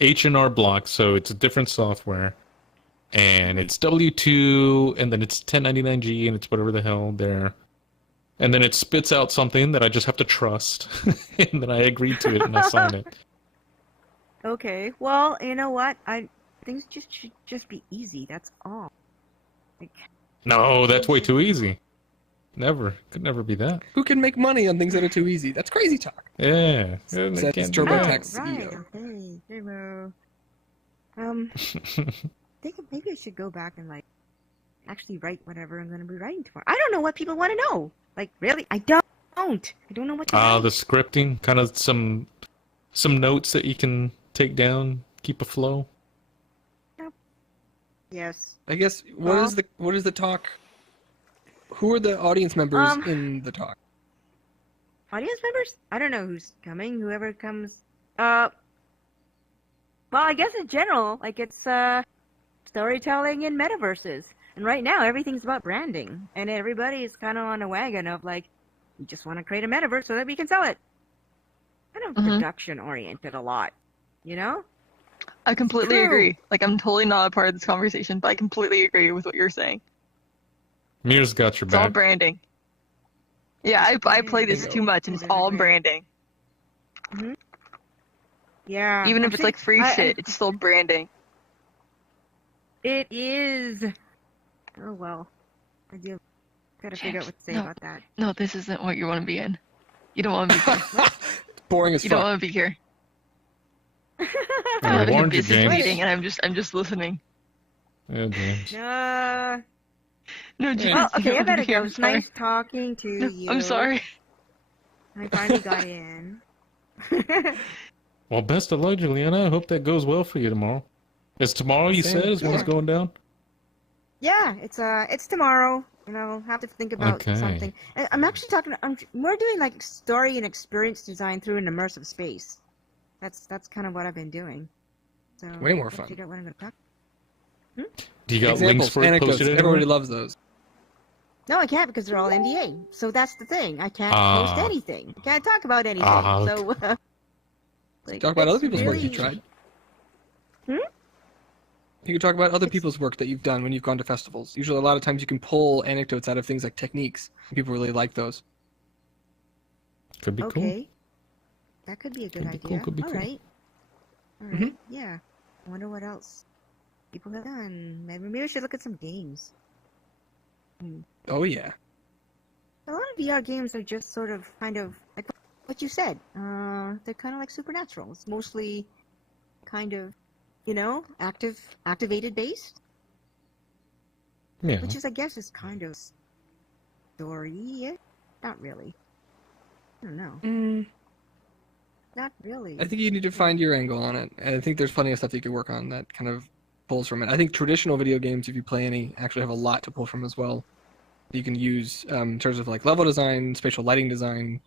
H&R Block, so it's a different software, and it's W2, and then it's 1099G, and it's whatever the hell there, and then it spits out something that I just have to trust, and then I agree to it and I sign it. Okay. Well, you know what? Things should just be easy. That's all. Like, No, that's way too easy. Never. Could never be that. Who can make money on things that are too easy? That's crazy talk. Yeah. Says They can't do TurboTax. that. TurboTax right. CEO. Okay. Turbo. Think maybe I should go back and like actually write whatever I'm going to be writing tomorrow. I don't know what people want to know. Like, really? I don't. I don't know what to write. The scripting, kind of some notes that you can take down, keep a flow. Yes. I guess what is the talk? Who are the audience members in the talk? Audience members? I don't know who's coming. Whoever comes. Well, I guess in general, like it's storytelling in metaverses. And right now, everything's about branding, and everybody is kind of on a wagon of like, we just want to create a metaverse so that we can sell it. Kind of production oriented a lot, you know? I completely True. agree. Like, I'm totally not a part of this conversation, but I completely agree with what you're saying. Mir's got your It's all back. branding. Yeah, I play this too much, and it's all branding. Yeah. Even if it's like free I- shit, it's still branding. It is. Oh well. I do gotta figure out what to say No. about that. No, this isn't what you want to be in. You don't want to be here. Boring as You don't fuck. want to be here. I I'm having a warned you, business James. meeting, and I'm just listening. Yeah, James. No, James, Well, you okay, I don't better want to be here. go. I'm It's sorry. nice talking to No, you. I'm sorry. I finally got in. Well, best of luck, Juliana. I hope that goes well for you tomorrow. Is tomorrow you Same. said is when it's going down? Yeah, it's tomorrow. You know, have to think about Okay. something. And I'm actually talking. We're doing like story and experience design through an immersive space. That's kind of what I've been doing. So Way more gotta fun. Figure out what I'm gonna talk. Do you got links Examples, for it anecdotes. posted Everybody anywhere? loves those. No, I can't because they're all NDA. So that's the thing. I can't post Ah. anything. I can't talk about anything. Ah, So like, Talk about other it's people's work you really- tried. Hmm? You can talk about other people's work that you've done when you've gone to festivals. Usually, a lot of times you can pull anecdotes out of things like techniques. People really like those. Could be cool. Okay. That could be a good Could be idea. cool, could be All cool. right. All right. Yeah. I wonder what else people have done. Maybe we should look at some games. Oh yeah. A lot of VR games are just sort of kind of like what you said. They're kind of like Supernatural. It's mostly kind of, you know, activated based, Yeah. which is, I guess, is kind of story. Not really. I don't know. Not really. I think you need to find your angle on it, and I think there's plenty of stuff that you could work on that kind of pulls from it. I think traditional video games, if you play any, actually have a lot to pull from as well. You can use in terms of like level design, spatial lighting design,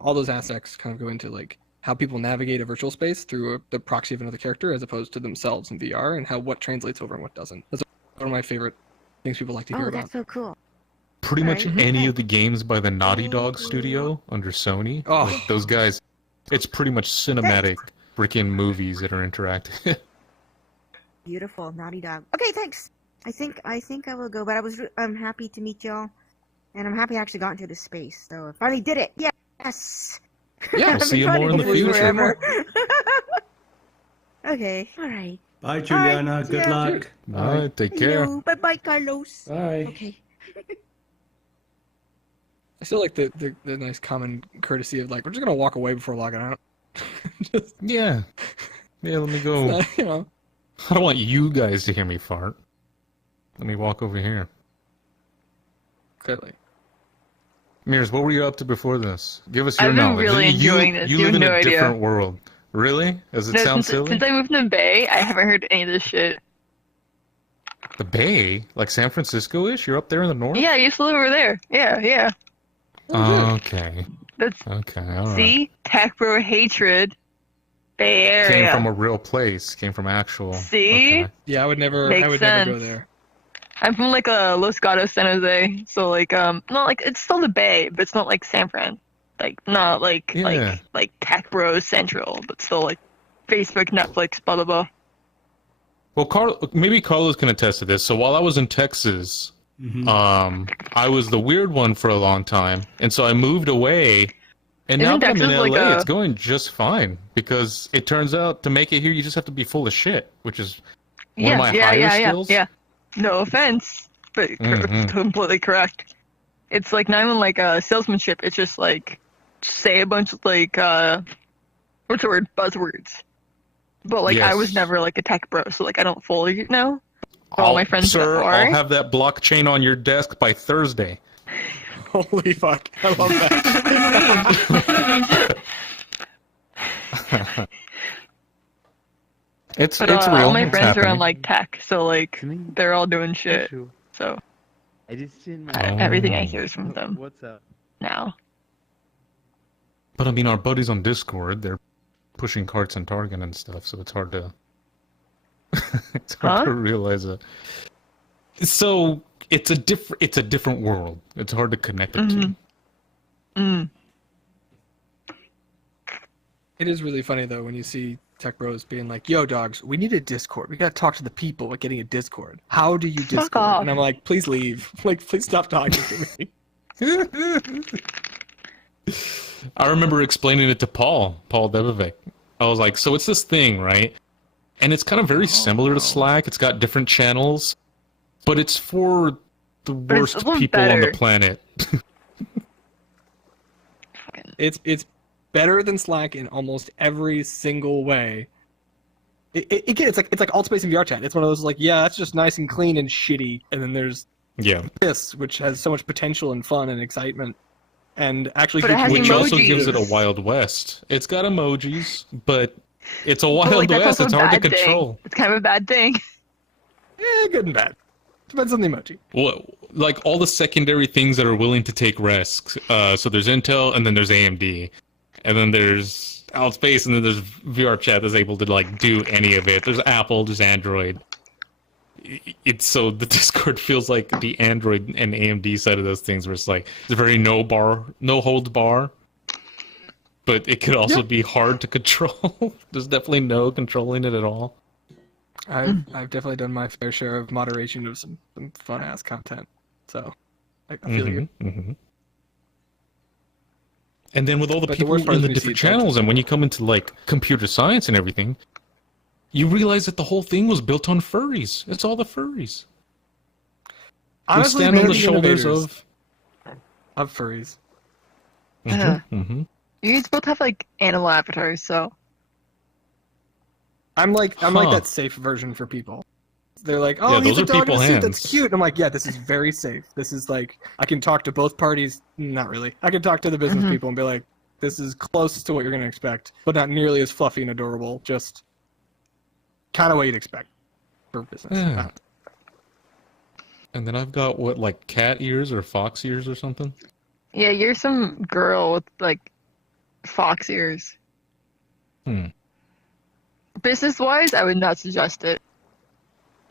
all those aspects kind of go into like how people navigate a virtual space through the proxy of another character as opposed to themselves in VR, and how what translates over and what doesn't. That's one of my favorite things people like to hear Oh, about. that's so cool. Pretty much Right. any of the games by the Naughty Dog studio under Sony. Oh. Like, those guys, it's pretty much cinematic freaking movies that are interactive. Beautiful, Naughty Dog. Okay, thanks. I think I will go, but I'm happy to meet y'all, and I'm happy I actually got into this space. So I finally did it. Yes. Yeah, I've we'll see been you trying more to in the do this future. forever. Okay. All right. Bye, Juliana. Alright, Good yeah. luck. Alright, take care. Hello. Bye, bye, Carlos. Bye. Okay. I still like the nice common courtesy of like, we're just gonna walk away before logging out. Just, Yeah. Yeah, let me go. you know. I don't want you guys to hear me fart. Let me walk over here. Clearly. Mears, what were you up to before this? Give us your I've been knowledge. really enjoying this. You You live have in no a idea. different world. Really? Does it No, sound since, silly? since I moved to the Bay, I haven't heard any of this shit. The Bay? Like San Francisco-ish? You're up there in the north? Yeah, I used to live over there. Yeah. Okay. That's Okay, alright. see, tech bro hatred, Bay Area. Came from a real place. Came from actual... See? Okay. Yeah, I would never Makes never go sense. there. I'm from like Los Gatos, San Jose, so like not like it's still the Bay, but it's not like San Fran, like not like Yeah. like Tech Bros Central, but still like Facebook, Netflix, blah blah blah. Well, maybe Carlos can attest to this. So while I was in Texas, I was the weird one for a long time, and so I moved away. And now Isn't that I'm in Texas LA, like it's going just fine because it turns out to make it here, you just have to be full of shit, which is one of my higher skills. Yeah. No offense, but completely correct. It's like not even like salesmanship. It's just like say a bunch of like what's the word, buzzwords. But like I was Yes. never like a tech bro, so like I don't fully know. All my friends Sir, that are. I'll have that blockchain on your desk by Thursday. Holy fuck. I love that. It's But real. all my It's friends are on happening. like tech, so like they're all doing shit. So I just seen my. everything I hear is from them What's up? now. But I mean, our buddies on Discord, they're pushing carts and Target and stuff, so it's hard to it's hard to realize it. So it's a different world. It's hard to connect it to. It is really funny though when you see tech bros being like, "Yo, dogs, we need a Discord. We gotta talk to the people about getting a Discord. How do you Discord?" off. And I'm like, "Please leave. Like, please stop talking to me." I remember explaining it to Paul Devovic. I was like, so it's this thing, right? And it's kind of very similar to Slack. It's got different channels, but it's for the it's worst a little people on the better. planet. It's better than Slack in almost every single way. Again, it's like Altspace and VRChat. It's one of those like, yeah, that's just nice and clean and shitty, and then there's Yeah. this, which has so much potential and fun and excitement, and actually But it has Which also emojis. gives it a Wild West. It's got emojis, but it's a But, Wild like, that's West. also It's a hard to bad thing. control. It's kind of a bad thing. good and bad. Depends on the emoji. Well, like all the secondary things that are willing to take risks. So there's Intel, and then there's AMD, and then there's Outspace, and then there's VRChat that's able to like do any of it. There's Apple, there's Android. It's so the Discord feels like the Android and AMD side of those things, where it's like it's a very no holds bar, but it could also be hard to control. There's definitely no controlling it at all. I've definitely done my fair share of moderation of some fun ass content, so I feel you. And then with all the But the people worst part in is the when you see different it's like- channels, and when you come into like computer science and everything, you realize that the whole thing was built on furries. It's all the furries. Honestly, we stand on they're the shoulders innovators of. of furries. You guys both have like animal avatars, so I'm like Huh. that safe version for people. They're like, oh, Yeah, he's those a are dog in a people suit. That's hands. cute. And I'm like, yeah, this is very safe. This is like, I can talk to both parties. Not really. I can talk to the business people and be like, this is close to what you're going to expect, but not nearly as fluffy and adorable. Just kind of what you'd expect for business. Yeah. And then I've got what, like cat ears or fox ears or something? Yeah, you're some girl with like fox ears. Business-wise, I would not suggest it.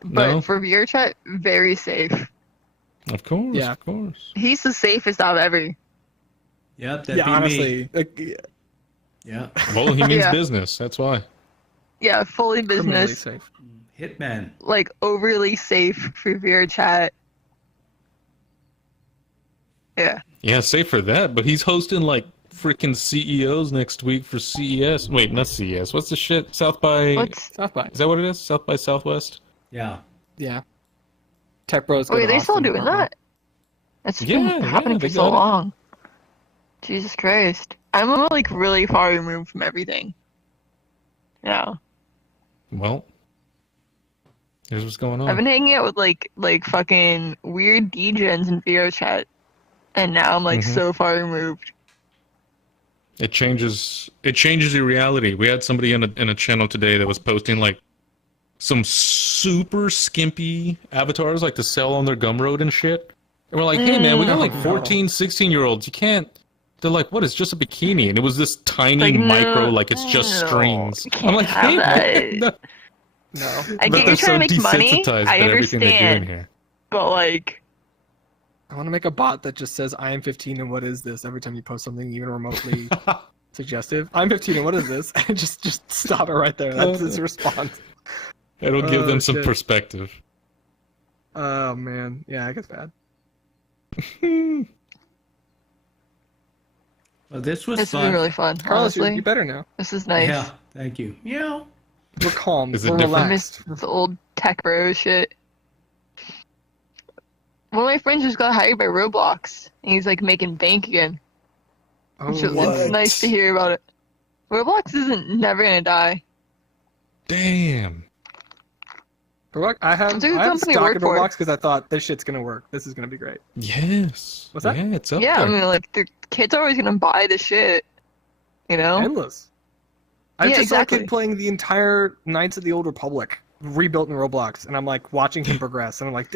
But No? for VRChat, very safe. Of course, Yeah. of course. He's the safest out of every. Yep, that'd Yeah, be me. honestly. Like, Yeah. Well, he means Yeah. business. That's why. Yeah, fully criminally business. safe. Hitman. Like overly safe for VRChat. Yeah. Yeah, safe for that. But he's hosting like freaking CEOs next week for CES. Wait, not CES. What's the shit? South by. What's South by. Is that what it is? South by Southwest. Yeah. Yeah. Tech Bros. go wait, to they still Austin doing tomorrow. that? That's Yeah, been yeah, happening they for so got it. long. Jesus Christ. I'm like really far removed from everything. Yeah. Well, here's what's going I've on. been hanging out with like fucking weird DJs in VRChat, and now I'm like so far removed. It changes your reality. We had somebody in a channel today that was posting like some super skimpy avatars like to sell on their Gumroad and shit. And we're like, hey man, we got like 14, 16-year-olds. You can't. They're like, what? It's just a bikini. And it was this tiny Like, no, micro, like it's just no, strings. you I'm can't like, have hey that. man. No. No. I But get they're you're so trying to make money. desensitized I by everything they're doing understand, here. but like, I want to make a bot that just says, I am 15 and what is this? Every time you post something even remotely suggestive. I'm 15 and what is this? And just stop it right there. That's his response. It'll give Oh, them some shit. perspective. Oh, man. Yeah, it gets bad. Well, this was this has fun. been really fun. Carlos, Honestly, you better now. this is nice. Yeah. Thank you. Yeah. We're calm. Is it We're different? I miss relaxed. the old tech bro shit. One of my friends just got hired by Roblox, and he's like making bank again. Oh, Which is, what? it's nice to hear about it. Roblox isn't never gonna die. Damn. Roblox, I have It's a good company to stock work in for. Roblox because I thought this shit's gonna work. This is gonna be great. Yes. What's that? Yeah, it's up Yeah, there. I mean, like, the kids are always gonna buy the shit. You know? Endless. I Yeah, just exactly. started playing the entire Knights of the Old Republic rebuilt in Roblox, and I'm like watching him progress, and I'm like,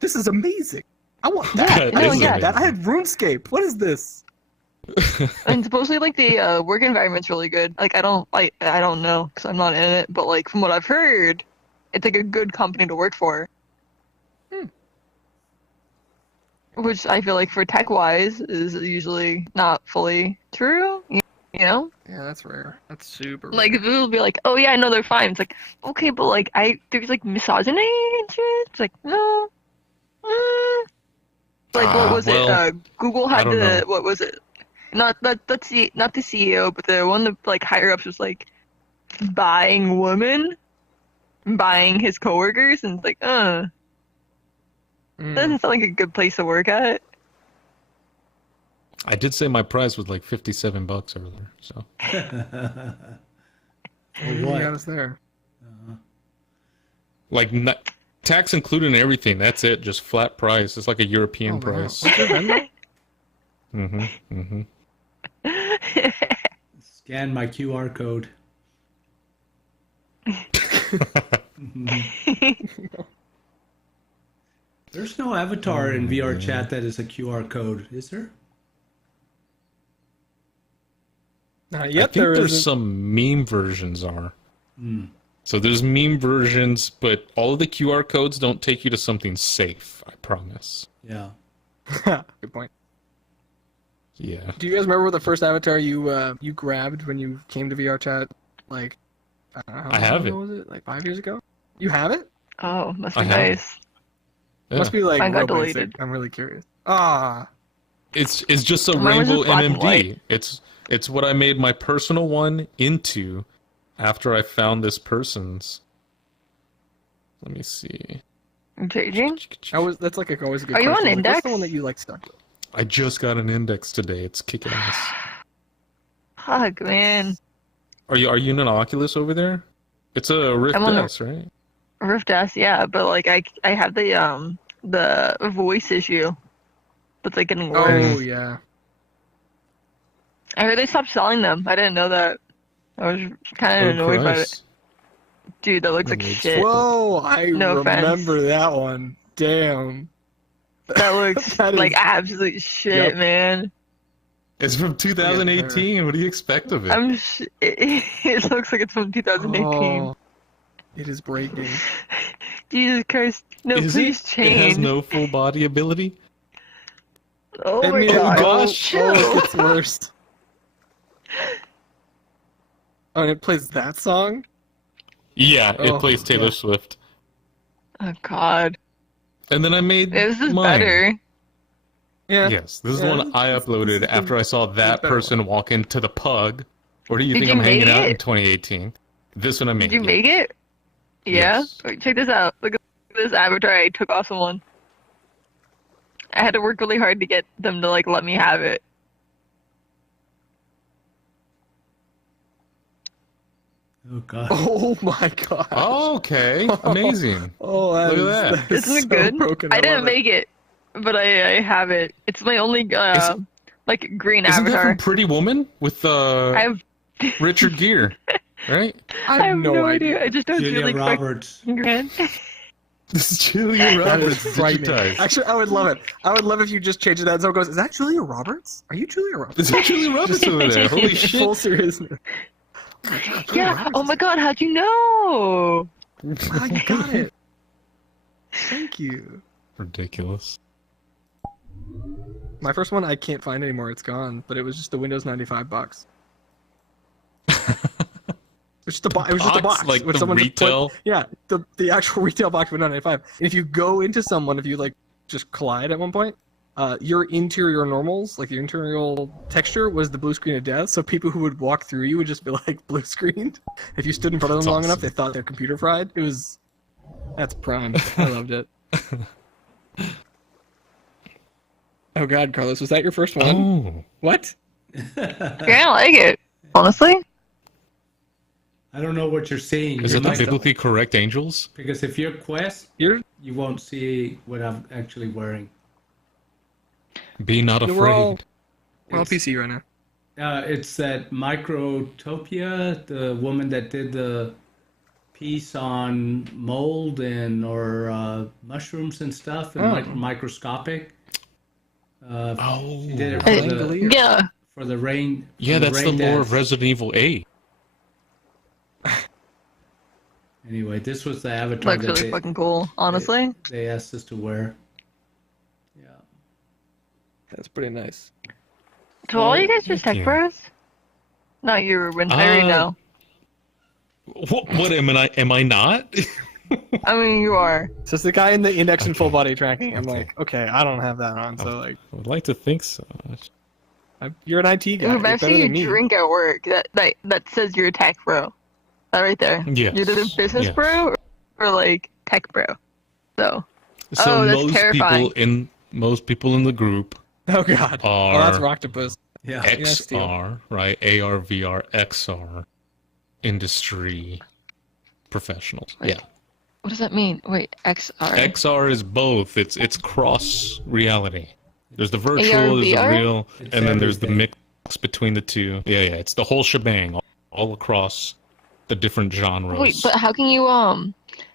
this is amazing. I want that. Yeah, I it don't is get that. I amazing. had RuneScape. What is this? And supposedly, like, the work environment's really good. Like, I don't know, because I'm not in it, but, like, from what I've heard, it's, like, a good company to work for. Which I feel like for tech-wise is usually not fully true, you know? Yeah, that's rare. That's super rare. Like, it'll be like, oh yeah, I know they're fine. It's like, okay, but like, there's like misogyny and shit. It's like, no. Like, what was well, it? Google I had don't know. what was it? Not the CEO, but the one that like higher ups was like buying women, buying his coworkers, and it's like, doesn't sound like a good place to work at. I did say my price was like $57 earlier, so. You got us there. Like, tax included and everything. That's it. Just flat price. It's like a European Oh, wow. price. What's your Venmo? Scan my QR code. There's no avatar in VRChat that is a QR code, is there? Not I yet. think There there's isn't. some meme versions are. So there's meme versions, but all of the QR codes don't take you to something safe, I promise. Yeah. Good point. Yeah. Do you guys remember the first avatar you grabbed when you came to VRChat? Like, I don't know, how I have long it. ago was it? Like 5 years ago? You have it? Oh, must be I have it. nice. Yeah. Must be like Mine got real basic. deleted. I'm really curious. Ah, It's just a Mine was rainbow just black and MMD. white. It's what I made my personal one into after I found this person's. Let me see. Changing? that's like always a good Are you on question. Like, what's the Index? one that you like stuck with? I just got an index today. It's kicking ass. Fuck, man. Are you in an Oculus over there? It's a Rift I'm on a- S, right? Rift S, yeah, but like I have the voice issue that's like getting worse. Oh yeah. I heard they stopped selling them. I didn't know that. I was kind of Oh, annoyed by it. Christ. Dude, that looks like That looks shit. Whoa! I No remember offense. that one. Damn. That looks That like is- absolute shit, Yep. man. It's from 2018. What do you expect of it? It looks like it's from 2018. Oh, it is breaking. Jesus Christ. No, Is please it? change. It has no full body ability? Oh I my mean, god. gosh. Oh, it Chill. gets worse. Oh, and it plays that song? Yeah, it Oh, plays Taylor yeah. Swift. Oh god. And then I made This is mine. better. Yeah. Yes, this is Yeah, the one I this uploaded is after I saw that better person walk into the pug. Where do you Did think you I'm hanging make out in it? 2018? This one I made. Did you yeah. make it? Yeah? Yes. Wait, check this out. Look at this avatar I took off someone. I had to work really hard to get them to like let me have it. Oh god. Oh my god. Oh, okay. Amazing. Oh, Look at that. is Isn't it so good? broken. I didn't love make it, but I have it. It's my only like green Isn't that avatar. from Pretty Woman with I have Richard Gere, right? I I have no idea. I just don't Julia really Roberts. green. This is Julia That is Roberts frightening. digitized. Actually, I would love it. I would love if you just changed it and someone goes, "Is that Julia Roberts? Are you Julia Roberts?" Is that Julia Roberts over there? Holy In shit. full seriousness. Yeah. Oh my god, how'd you know? Wow, you got it. Thank you. Ridiculous. My first one I can't find anymore. It's gone. But it was just the Windows 95 box. It was just a box. It was just a box. Like where the someone just put- retail. yeah, the actual retail box Windows 95. And if you go into someone, if you like just collide at one point, your interior normals, like your interior texture, was the blue screen of death. So people who would walk through you would just be like blue screened. If you stood in front of them That's long enough, awesome. they thought their computer fried. That's prime. I loved it. Oh God, Carlos, was that your first one? Oh. What? Yeah, I like it. Honestly. I don't know what you're seeing. Is You it the might- biblically correct angels? Because if you're Quest, You're you won't see what I'm actually wearing. Be not We're all- afraid. we're all PC right now. It's that Microtopia, the woman that did the piece on mold and or mushrooms and stuff and Oh. microscopic. Oh. She did it Hey, for the, Angelier. Yeah. for the rain. Yeah, for that's the rain lore dance. of Resident Evil 8. Anyway, this was the avatar Looks that really fucking cool, honestly. they asked us to wear. Yeah. That's pretty nice. So all you guys just thank tech you. bros? Not you, Ruben. I already know. What am I not? I mean, you are. So it's the guy in the index and full Okay. body tracking. I'm Okay. like, okay, I don't have that on, so like, I would like to think so. you're an IT guy. Ruben, You're I've better seen you than me. drink at work. That says you're a tech bro. That right there. Yes. You're the business yes. bro or like tech bro. So. So Oh, that's terrifying. most people in the group Oh God. are Oh, that's Rocktopus. Yeah. XR, right? AR, VR, XR industry professionals. Wait. Yeah. What does that mean? Wait, XR. XR is both. It's cross reality. There's the virtual, AR, there's the VR? real, It's and then there's the everything. mix between the two. Yeah, yeah. It's the whole shebang, all across the different genres. Wait, but how can you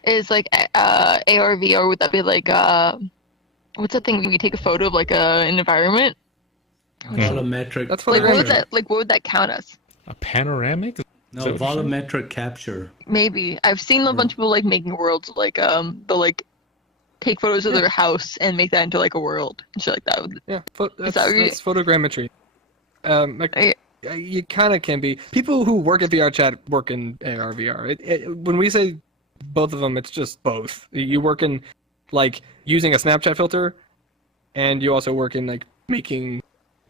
is like AR VR? Would that be like what's that thing when you take a photo of like an environment? Volumetric. That's Like what would Photogrammetry. that what would that count as? A panoramic? No, Is that what you're saying? volumetric capture. Maybe I've seen a bunch of people like making worlds like they'll like take photos of their house and make that into like a world and shit like that. Yeah, that's, that what you- that's photogrammetry. Like, I- you kind of can be. People who work at VRChat work in AR VR. When we say both of them, it's just both. You work in like using a Snapchat filter, and you also work in like making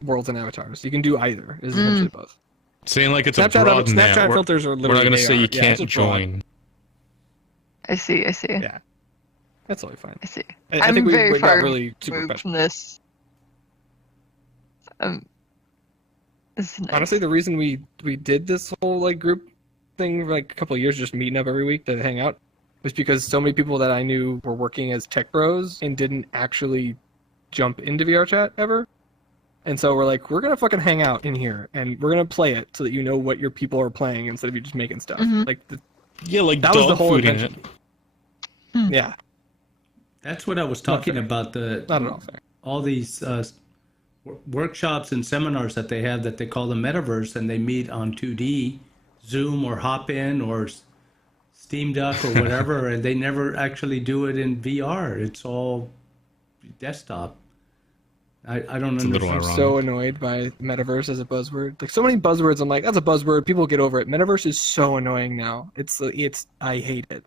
worlds and avatars. You can do either. It's essentially both. Saying like it's Snapchat, a broad net. Snapchat We're, filters are we're literally not going to AR. say you Yeah, can't it's a broad. join. I see. Yeah, that's totally fine. I see. I I'm think very we got far really super Moved professional. from this. This is nice. Honestly, the reason we did this whole like group thing for like a couple of years, just meeting up every week to hang out, was because so many people that I knew were working as tech bros and didn't actually jump into VRChat ever. And so we're like, we're going to fucking hang out in here and we're going to play it so that you know what your people are playing instead of you just making stuff. Like, that was the whole intention. Yeah. That's what I was talking about. Not at all fair. All these workshops and seminars that they have that they call the metaverse, and they meet on 2D, Zoom or Hopin or Steam Duck or whatever, and they never actually do it in VR. It's all desktop. I don't understand. I'm so annoyed by metaverse as a buzzword. Like, so many buzzwords, I'm like, that's a buzzword. People get over it. Metaverse is so annoying now. It's I hate it.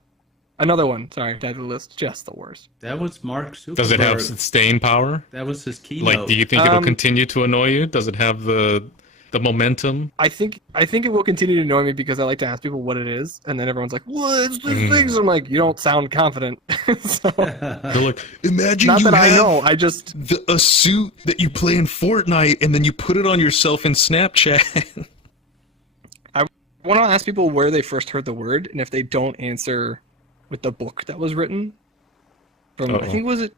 Another one. Sorry, to add to the list. Just the worst. That was Mark Zuckerberg. Does it have staying power? That was his keynote. Like, do you think it'll continue to annoy you? Does it have the momentum? I think it will continue to annoy me because I like to ask people what it is, and then everyone's like, "What's this thing?" So I'm like, "You don't sound confident." So, they're like, imagine not you that have I know. I just a suit that you play in Fortnite, and then you put it on yourself in Snapchat. I want to ask people where they first heard the word, and if they don't answer with the book that was written from, I think, was it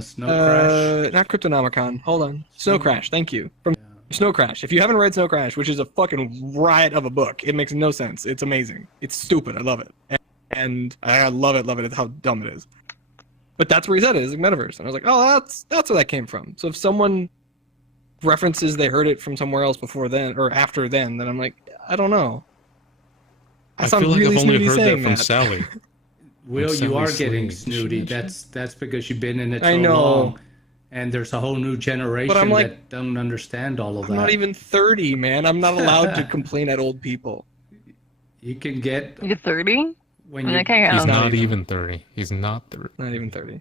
Snow Crash? Not Cryptonomicon. Hold on, Snow Crash. Thank you. From Snow Crash. If you haven't read Snow Crash, which is a fucking riot of a book, it makes no sense. It's amazing. It's stupid. I love it. And I love it. It's how dumb it is. But that's where he said it, is like metaverse. And I was like, oh, that's where that came from. So if someone references they heard it from somewhere else before then or after then I'm like, I don't know. I feel like I've only heard that from that. Sally. Will, you are getting snooty. That's because you've been in it so long. And there's a whole new generation that don't understand all of that. I'm not even 30, man. I'm not allowed to complain at old people. You can get... You're 30? He's not even 30. He's not 30. Not even 30.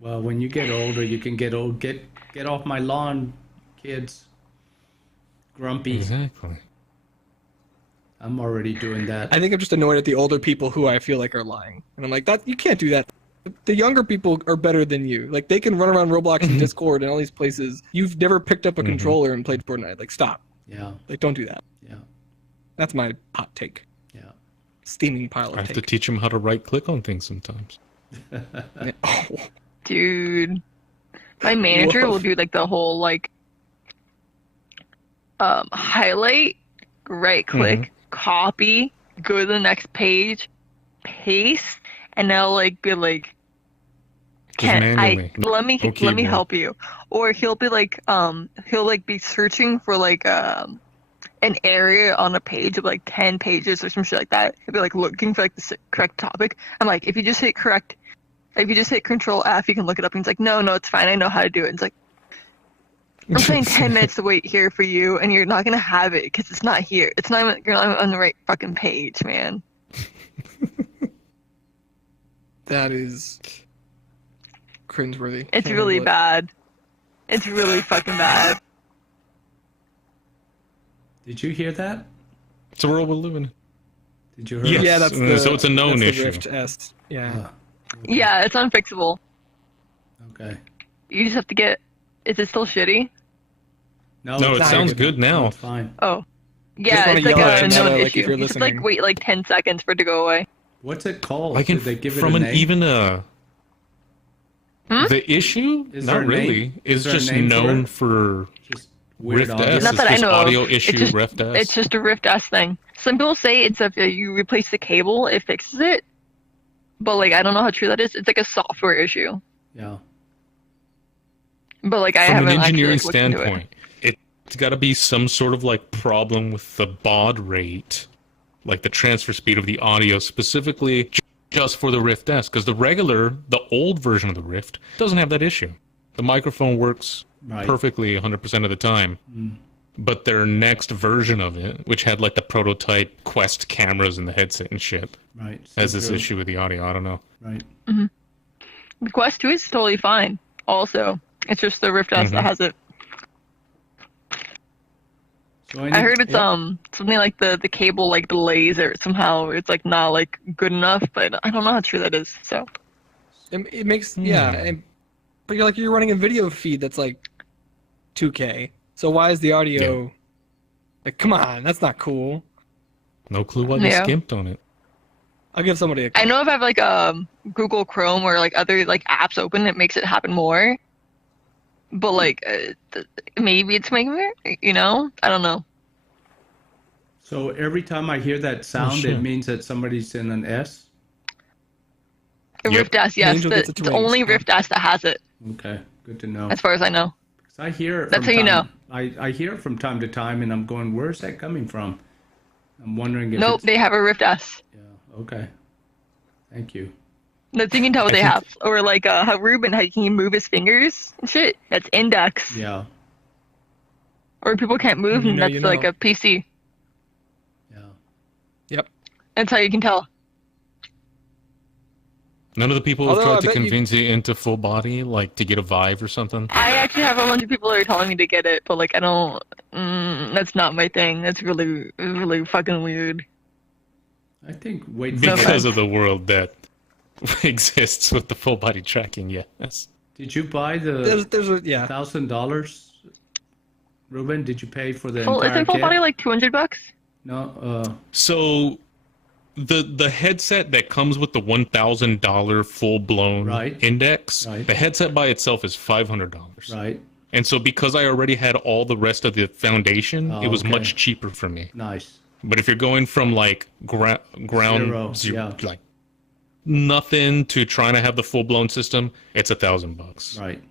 Well, when you get older, you can get old. Get off my lawn, kids. Grumpy. Exactly. I'm already doing that. I think I'm just annoyed at the older people who I feel like are lying. And I'm like, that you can't do that. The younger people are better than you. Like, they can run around Roblox and Discord and all these places. You've never picked up a controller and played Fortnite. Like, stop. Yeah. Like, don't do that. Yeah. That's my hot take. Yeah. Steaming pile of I have take. to teach them how to right-click on things sometimes. Dude. My manager will do, like, the whole, like, highlight, right-click, copy, go to the next page, paste, and they'll like be like, let me help you. Or he'll be like be searching for like an area on a page of like 10 pages or some shit like that. He'll be like looking for like the correct topic. I'm like, if you just hit Control F, you can look it up. And he's like, no, it's fine. I know how to do it. And it's like, I'm spending 10 minutes to wait here for you, and you're not gonna have it because it's not here. You're not on the right fucking page, man. That is cringeworthy. It's really bad. It's really fucking bad. Did you hear that? It's a world we live in. Did you hear? Yes. Yeah, that's so it's a known issue. Rift S. Yeah. Okay. Yeah, it's unfixable. Okay. You just have to get. Is it still shitty? No, it sounds good now. It's fine. Oh. Yeah, it's like a known like, issue. You just like wait like 10 seconds for it to go away. What's it called? I can Did they give it from a an name? even the issue. Is not there a really. name? It's Is there a just name for known it? for Just weird Rift audio. S. Not It's that I just know of. audio It's issue just- Rift S. It's just a Rift S thing. Some people say it's if you replace the cable, it fixes it. But like, I don't know how true that is. It's like a software issue. Yeah. But like, I From haven't an engineering actually, like, looked into standpoint, it's got to be some sort of like problem with the baud rate, like the transfer speed of the audio, specifically just for the Rift S, because the old version of the Rift doesn't have that issue. The microphone works perfectly 100% of the time. But their next version of it, which had like the prototype Quest cameras in the headset and shit, has this issue with the audio. I don't know. Right. The Quest 2 is totally fine. Also, it's just the Rift S that has it. So I heard it's something like the cable like delays or somehow it's like not like good enough, but I don't know how true that is. So it makes but you're running a video feed that's like 2K. So why is the audio like, come on, that's not cool. No clue why they skimped on it. I'll give somebody a I call. know if I have like Google Chrome or like other like apps open, it makes it happen more. But like maybe it's making it, you know? I don't know. So every time I hear that sound, shit. it means that somebody's in an S? A Yep. Rift S, yes. Angel gets its The wings. only Rift S that has it, Okay, good to know. as far as I know. 'Cause I hear it That's from how you know. I hear it from time to time, and I'm going, where's that coming from? I'm wondering if Nope, it's... they have a Rift S. Yeah, okay. Thank you. That's you can tell what they have. Or like how Ruben, how can you move his fingers and shit? That's index. Yeah, Or people can't move, You and know, that's you like know. a PC. yeah. Yep. That's how you can tell. None of the people Although, have I tried to bet you- convince you into full body, like to get a Vive or something. I actually have a bunch of people that are telling me to get it, but like I don't. That's not my thing. That's really fucking weird. I think wait for Because of the world that exists with the full body tracking, yes. Did you buy the There's a yeah. $1,000, Ruben? Did you pay for the Full, entire isn't full kit? body like $200? No. So the headset that comes with the $1,000 full blown Right. index, Right. the headset by itself is $500. Right. And so because I already had all the rest of the foundation, Oh, it was okay. much cheaper for me. Nice. But if you're going from like ground Zero, yeah. like nothing to trying to have the full blown system, it's $1,000. Right.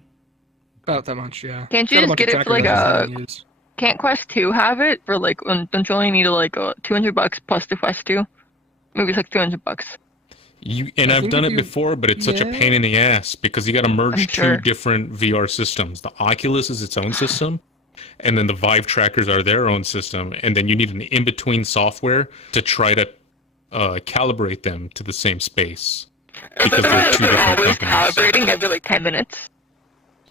About that much, yeah. Can't you Got a just bunch of get it for like trackers a? I can use. Can't Quest 2 have it for like? Don't you only need like $200 plus the Quest 2? Maybe it's like $300. And I I've think done if it you- before, but it's such a Yeah. pain in the ass because you got to merge I'm sure. two different VR systems. The Oculus is its own system, and then the Vive trackers are their own system, and then you need an in-between software to try to calibrate them to the same space because they're two different Always companies. calibrating every like 10 minutes.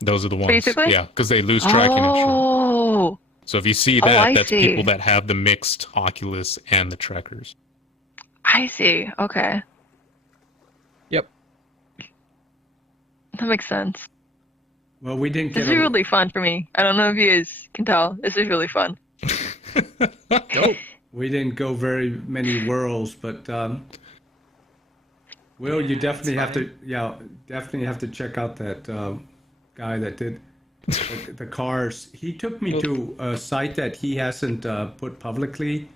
Those are the ones, Basically? yeah, because they lose tracking and shit. Oh, So if you see Oh, that, I that's see. people that have the mixed Oculus and the trackers. I see. Okay, Yep. that makes sense. Well, we didn't This get is really fun for me. I don't know if you guys can tell. This is really fun. Dope. we didn't go very many worlds, but Will, you definitely have to definitely have to check out that guy that did the cars. He took me to a site that he hasn't put publicly,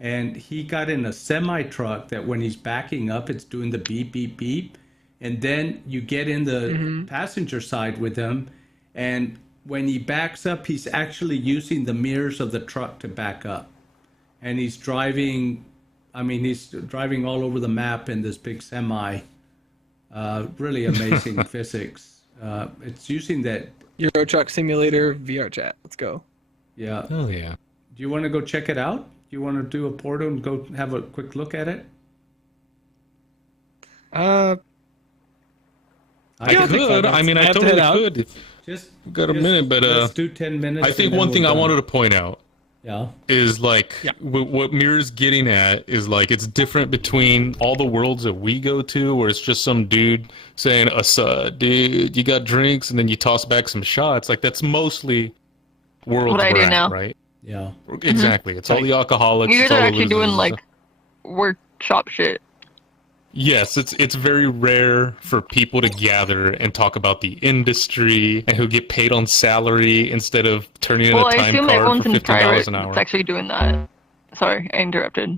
and he got in a semi truck that when he's backing up, it's doing the beep beep beep, and then you get in the passenger side with him, and when he backs up, he's actually using the mirrors of the truck to back up, and he's driving. I mean, he's driving all over the map in this big semi. Really amazing physics. It's using that. Euro Truck Simulator VRChat. Let's go. Yeah. Oh yeah. Do you want to go check it out? Do you want to do a portal and go have a quick look at it? I think could. I mean, I have to totally head out. could. If just got a minute, but let's do 10 minutes. I think and then one we're thing I done. wanted to point out Yeah. is like Yeah. what Mirror's getting at is like it's different between all the worlds that we go to, where it's just some dude saying, dude, you got drinks," and then you toss back some shots. Like that's mostly worlds What I we're do at, now. right? Yeah. Exactly. It's all the alcoholics. You it's guys all are the actually doing losers. like workshop shit. Yes, it's very rare for people to gather and talk about the industry and who get paid on salary instead of turning in Well, a I time assume card everyone's for in $15 private an hour. that's actually doing that. Sorry, I interrupted.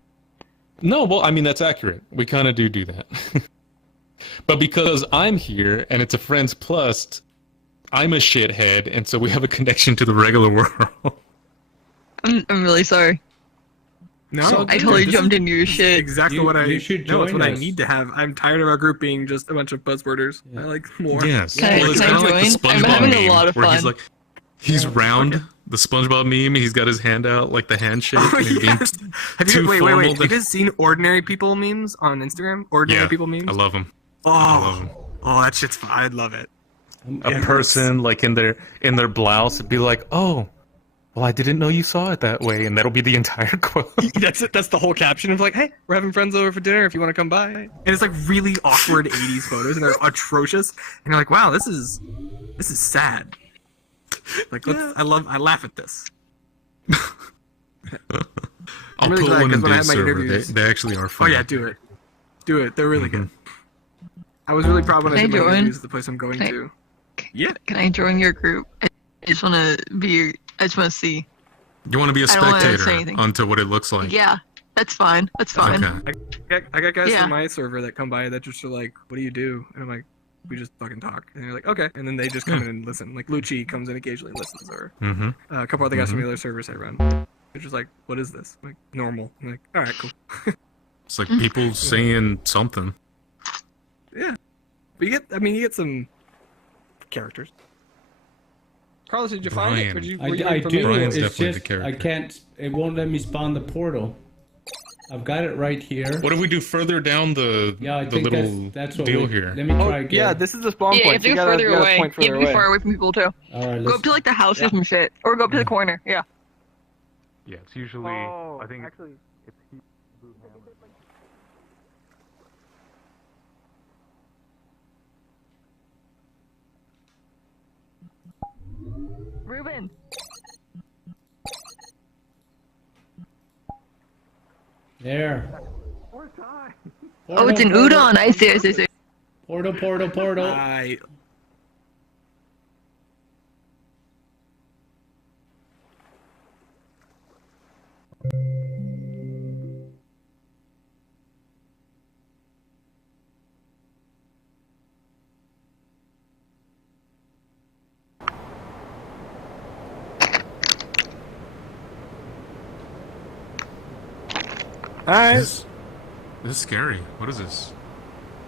No, well, I mean, that's accurate. We kind of do that. But because I'm here and it's a Friends Plus, I'm a shithead, and so we have a connection to the regular world. I'm really sorry. No, So I totally this jumped is into your shit. Exactly You- what I you should no, it's join what I us. need to have. I'm tired of our group being just a bunch of buzzworders. I like more. Yes. Can I- Well, it's can I kind of like the join? I'm SpongeBob having a meme, lot of where he's fun. like, he's round, the SpongeBob meme, he's got his hand out like the handshake. Oh, and he's being yes. Have too you, wait. formal Have to- you guys seen ordinary people memes on Instagram? Ordinary Yeah, people memes. I love him. love 'em. Oh, that shit's fun. I'd love it. A person like in their blouse would be like, "Oh, well, I didn't know you saw it that way," and that'll be the entire quote. That's it. That's the whole caption of like, "Hey, we're having friends over for dinner. If you want to come by." And it's like really awkward '80s photos, and they're atrocious. And you're like, "Wow, this is sad." Like, I laugh at this. I'll really put glad, one 'cause in when I the have my server. interviews- They actually are Oh fun. yeah, do it. Do it. They're really good. I was really proud when I Can I did my join? interviews at the place I'm going Can I- to. Yeah. Can I join your group? I just want to be. I just want to see. You want to be a I don't wanna say spectator anything. onto what it looks like. Yeah, that's fine. That's fine. Okay. I got guys Yeah. from my server that come by that just are like, "What do you do?" And I'm like, "We just fucking talk." And they're like, "Okay." And then they just come in and listen. Like Lucci comes in occasionally and listens, or Mm-hmm. a couple other guys from the other servers I run. They're just like, "What is this?" I'm like, "Normal." I'm like, "All right, cool." It's like people saying something. Yeah. But you get some characters. Carlos, did you find it? Or Brian. did you, I, were you I from do. the- Brian's It's definitely the just I character. can't. It won't let me spawn the portal. I've got it right here. What if we do further down the Yeah, I the think little that's what deal we, here? Let me Oh, try again. yeah, this is the spawn Yeah, point. if so you go gotta- further you gotta away, point you further be away. far away from people too. All right, Go let's up to like the houses Yeah. and shit, or go up to the corner. Yeah. Yeah, it's usually. Oh, I think actually, it's Ruben. there. Oh, it's an udon. I see. I see. I see. Portal, portal, portal. I Alright. This is scary. What is this?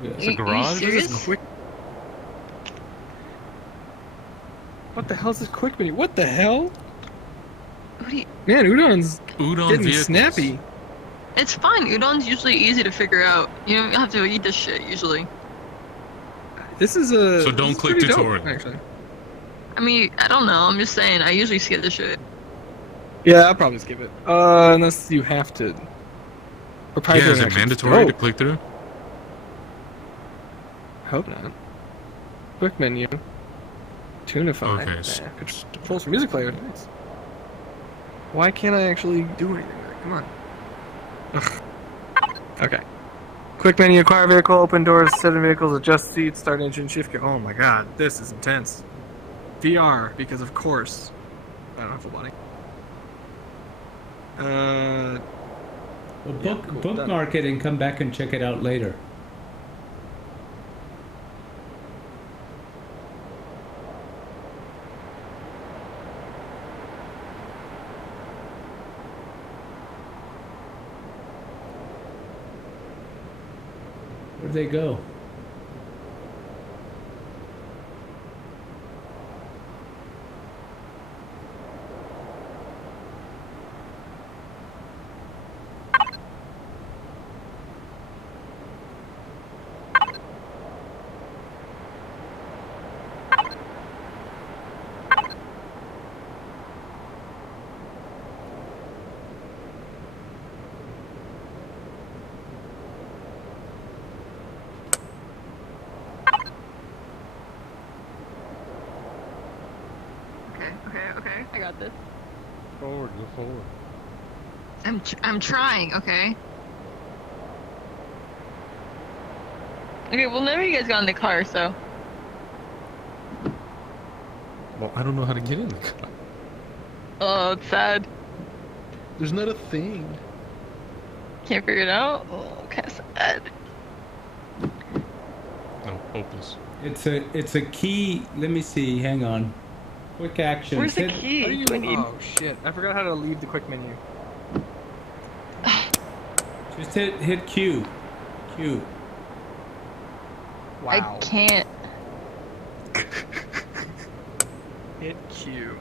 it's You- a you garage. serious? Quick. What the hell is this quick menu? What the hell? What do you- Man, Udon's Udon getting vehicles. snappy. It's fine. Udon's usually easy to figure out. You don't have to eat this shit usually. This is a. So don't this is click pretty dope, tutorial. actually. I mean, I don't know. I'm just saying. I usually skip this shit. Yeah, I'll probably skip it. Unless you have to. Yeah, Proprietary is it actions. mandatory Oh, to click through? hope not. Quick menu. Tunify. Okay, so- Controls for music player. Nice. Why can't I actually do anything? Come on. Ugh. Okay. Quick menu, acquire vehicle, open doors, set in vehicles, adjust seats, start engine, shift gear. Oh my god, this is intense. VR, because of course. I don't have full body. Well, Yeah, cool, bookmark it and come back and check it out later. Where'd they go? Okay. I got this. Forward, go forward. I'm trying. Okay. Okay. Well, none of you guys got in the car, so. Well, I don't know how to get in the car. Oh, it's sad. There's not a thing. Can't figure it out. Oh, kind of sad. No, hopeless. It's a key. Let me see. Hang on. Quick action. Where's the Hit- key? How do you? Do I need? Oh shit! I forgot how to leave the quick menu. Just hit Q. Q. Wow. I can't. Hit Q.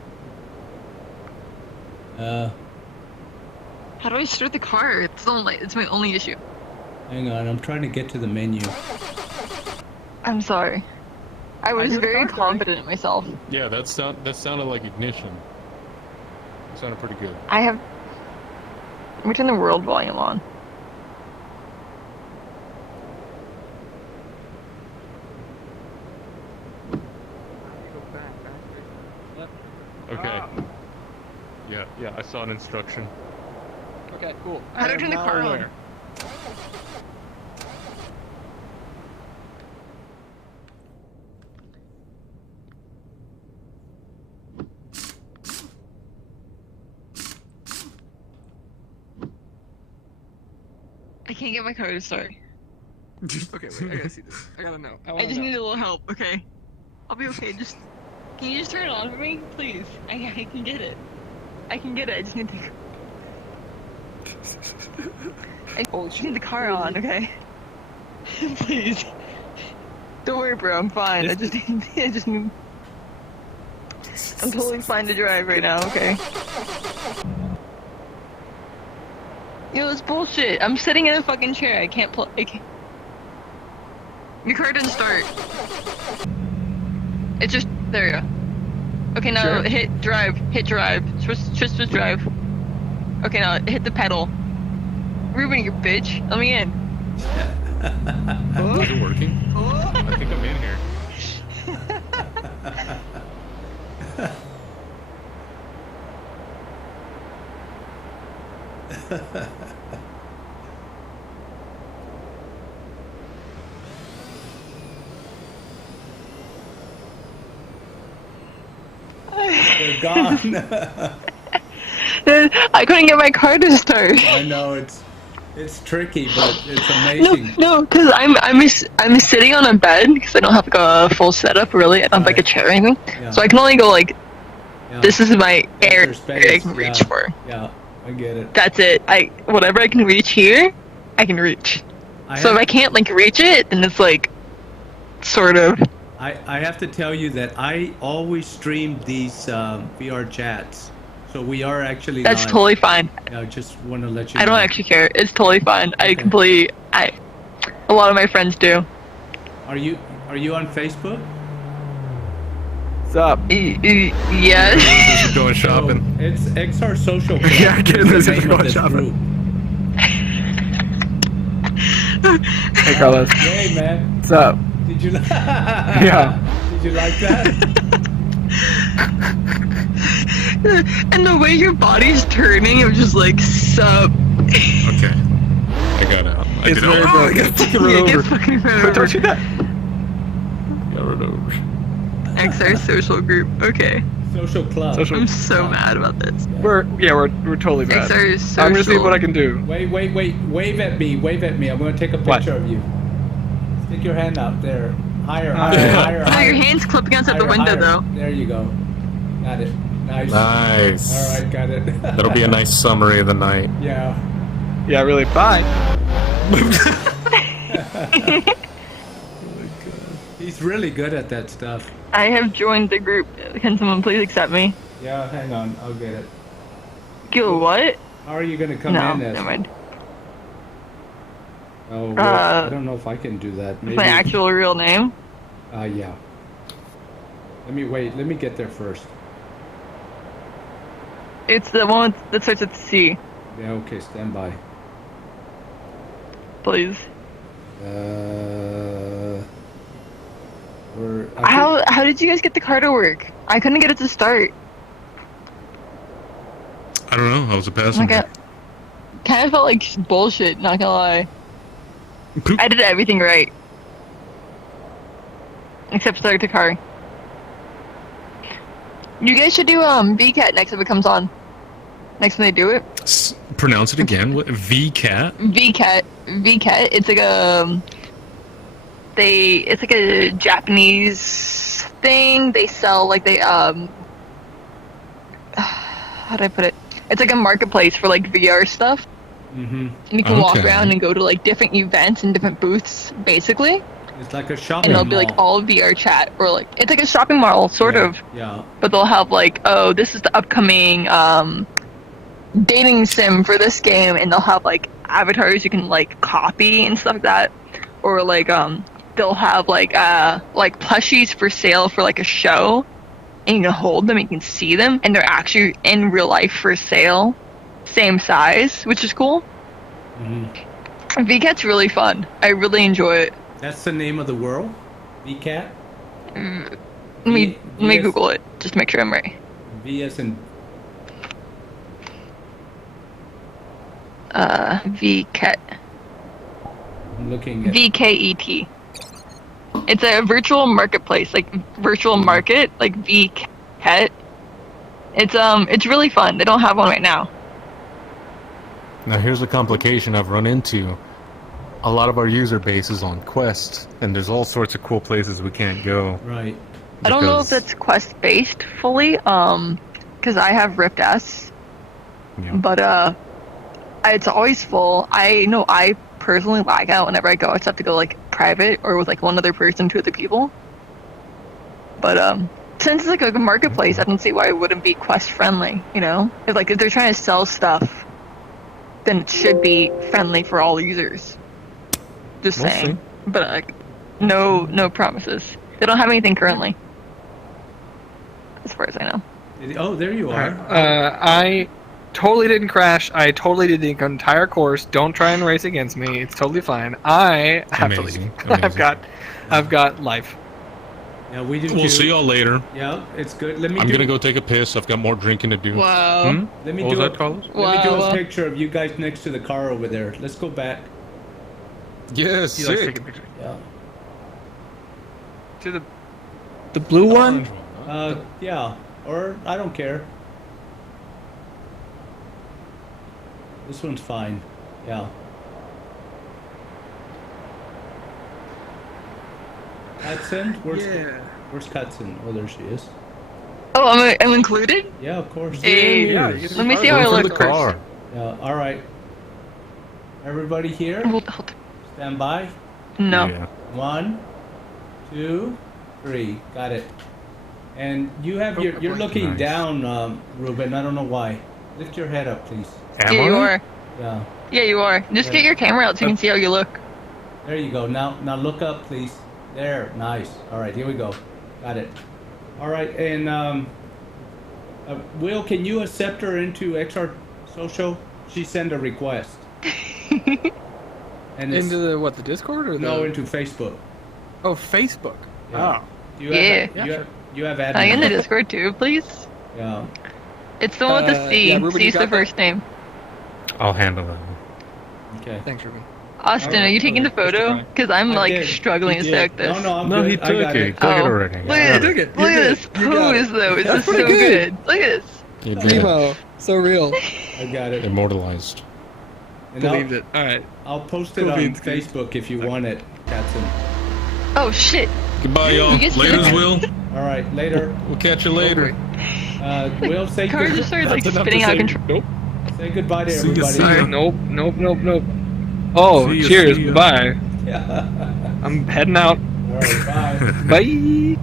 How do I start the car? It's my only issue. Hang on. I'm trying to get to the menu. I'm sorry. I was do the very car starting. confident in myself. Yeah, that sounded like ignition. It sounded pretty good. Let me turn the world volume on. Okay. Yeah, I saw an instruction. Okay, cool. How do I turn the now car on? aware. can't get my car to start. Okay, wait, I gotta see this. I gotta know. I just need a little help, okay? I'll be okay, can you just turn it on for me? Please. I can get it. I can get it, I just need to... I just need the car on, okay? Please. Don't worry, bro, I'm fine. I just need... I'm totally fine to drive right now, okay? Yo, it's bullshit. I'm sitting in a fucking chair. I can't Your car didn't start. It's just... There you go. Okay, now Sure. hit drive. Hit drive. Switch drive. Okay, now hit the pedal. Ruben, you bitch. Let me in. Is it working? I think I'm in here. They're gone. I couldn't get my car to start. I know it's tricky, but it's amazing. No, because I'm sitting on a bed because I don't have like a full setup really. I don't have like a chair or anything, Yeah. so I can only go like Yeah. this is my That's area your space, I can reach yeah. for. Yeah, I get it. That's it. Whatever I can reach here, I can reach. I So if have, I can't like reach it, then it's like sort of. I have to tell you that I always stream these VR chats, so we are actually That's live. totally fine. Yeah, I just want to let you I know. don't actually care. It's totally fine. Okay. A lot of my friends do. Are you on Facebook? What's up? Yes. Going shopping. So it's XR Social Club. Yeah, I get is this the if name you're of going this shopping. group. Hey, Carlos. Hey, man. What's up? Did you? Yeah. Did you like that? And the way your body's turning, I'm just like, sup. Okay. I got out. I It's did very all. bad. Get fucking Yeah, run get over. fucking run But over. don't you that? Got rid over. XR social group. Okay. Social Club. Social- I'm so mad about this. We're totally bad. XR social. I'm gonna see what I can do. Wait. Wave at me. I'm going to take a What? picture of you. Stick your hand out there. Higher. Oh, your hand's clipping against the window though. There you go. Got it. Nice. Nice. All right, got it. That'll be a nice summary of the night. Yeah. Yeah, really. Bye. He's really good at that stuff. I have joined the group. Can someone please accept me? Yeah, hang on. I'll get it. Go what? How are you going to come No, in as? never mind. Oh, well, I don't know if I can do that. Maybe. My actual real name. Yeah. Let me get there first. It's the one that starts with C. Yeah, okay, stand by. Please. I How did you guys get the car to work? I couldn't get it to start. I don't know. I was a Like passenger. kind of felt like bullshit. Not gonna lie. Poop. I did everything right, except start the car. You guys should do VCat next if it comes on. Next time they do it. Pronounce it again. What? VCat? VCat. It's like it's like a Japanese thing. They sell like how do I put it? It's like a marketplace for like VR stuff. Mm-hmm. And you can walk Okay. around and go to like different events and different booths, basically. It's like a shopping And it'll be like mall. all VRChat, or like it's like a shopping mall, sort Yeah, of. Yeah. But they'll have like, oh, this is the upcoming dating sim for this game, and they'll have like avatars you can like copy and stuff like that, or like they'll have like plushies for sale for like a show, and you can hold them, you can see them, and they're actually in real life for sale, same size, which is cool. Mm-hmm. VCat's really fun. I really enjoy it. That's the name of the world? VCat? Let me V- Google it just to make sure I'm right. V as in VCat. I'm looking at VKET. It's a virtual marketplace, like virtual market, like VCat. It's really fun. They don't have one right now. Now here's a complication I've run into. a lot of our user base is on Quest, and there's all sorts of cool places we can't go. Right. I don't know if because- that's quest based fully, because I have Rift S, Yeah. but it's always full. I know I personally lag out whenever I go. I just have to go like private or with like one other person, 2 other people. But since it's like a marketplace, I don't see why it wouldn't be quest friendly. You know, if they're trying to sell stuff, then it should be friendly for all users. Just We'll saying. see. But like, no promises. They don't have anything currently, as far as I know. Oh, there you are. I totally didn't crash. I totally did the entire course. Don't try and race against me. It's totally fine. I have to Amazing, leave. amazing. I've got life. Yeah, we do We'll too. see y'all later. Yeah, it's good. Let me. I'm gonna go take a piss. I've got more drinking to do. Wow. Hmm? Let me What do was a, that, Carlos? Let me do a Wow. picture of you guys next to the car over there. Let's go back. Yes, He likes sick. taking pictures. Yeah. To the blue one. Yeah. Or I don't care. This one's fine. Yeah. Hudson? Where's Hudson? Oh, there she is. Oh, I'm included? Yeah, of course. Hey, Yeah, you let me see how I Going for look the first. car. Yeah. All right. Everybody here? Hold. Stand by. No. Yeah. 1, 2, 3. Got it. And you have you're looking Nice. down, Ruben. I don't know why. Lift your head up, please. Am Yeah, you I? are. Yeah. Yeah, you are. Just get your camera out so you can see how you look. There you go. Now look up, please. There. Nice. All right. Here we go. Got it. All right. And Will, can you accept her into XR Social? She sent a request. And it's, Into the what? The Discord or the? no, into Facebook. Oh, Facebook. Yeah. Oh. You Yeah. have, you have admin. Are you in the Discord too, please? Yeah. It's the one with the C. yeah, Ruben, you C's the got that? first name. I'll handle that. Okay. Thanks, Ruben. Austin, Alright, are you taking the okay, photo? fine. Because I'm I like did. struggling He to did. stack this. No, I'm No, good. he I took got it. Took it Oh. already. Look at took this. it. Look You at did. this You got pose it. though. It's That's just so pretty good. good. Look at this. You did. Emo. So real. I got it. Immortalized. And Believed it. All right. I'll post it Cool on beans, Keith. Facebook if you want it, Katzen. Oh shit. Goodbye, You y'all. get to- Laters, Will. All right, later. We'll catch you later. Will, say, Car just started like spinning out of control. Nope. say goodbye to See ya, everybody. see ya. Nope. Nope. Oh, See ya, cheers. see ya. Bye. Yeah. I'm heading out. All right, bye. Bye.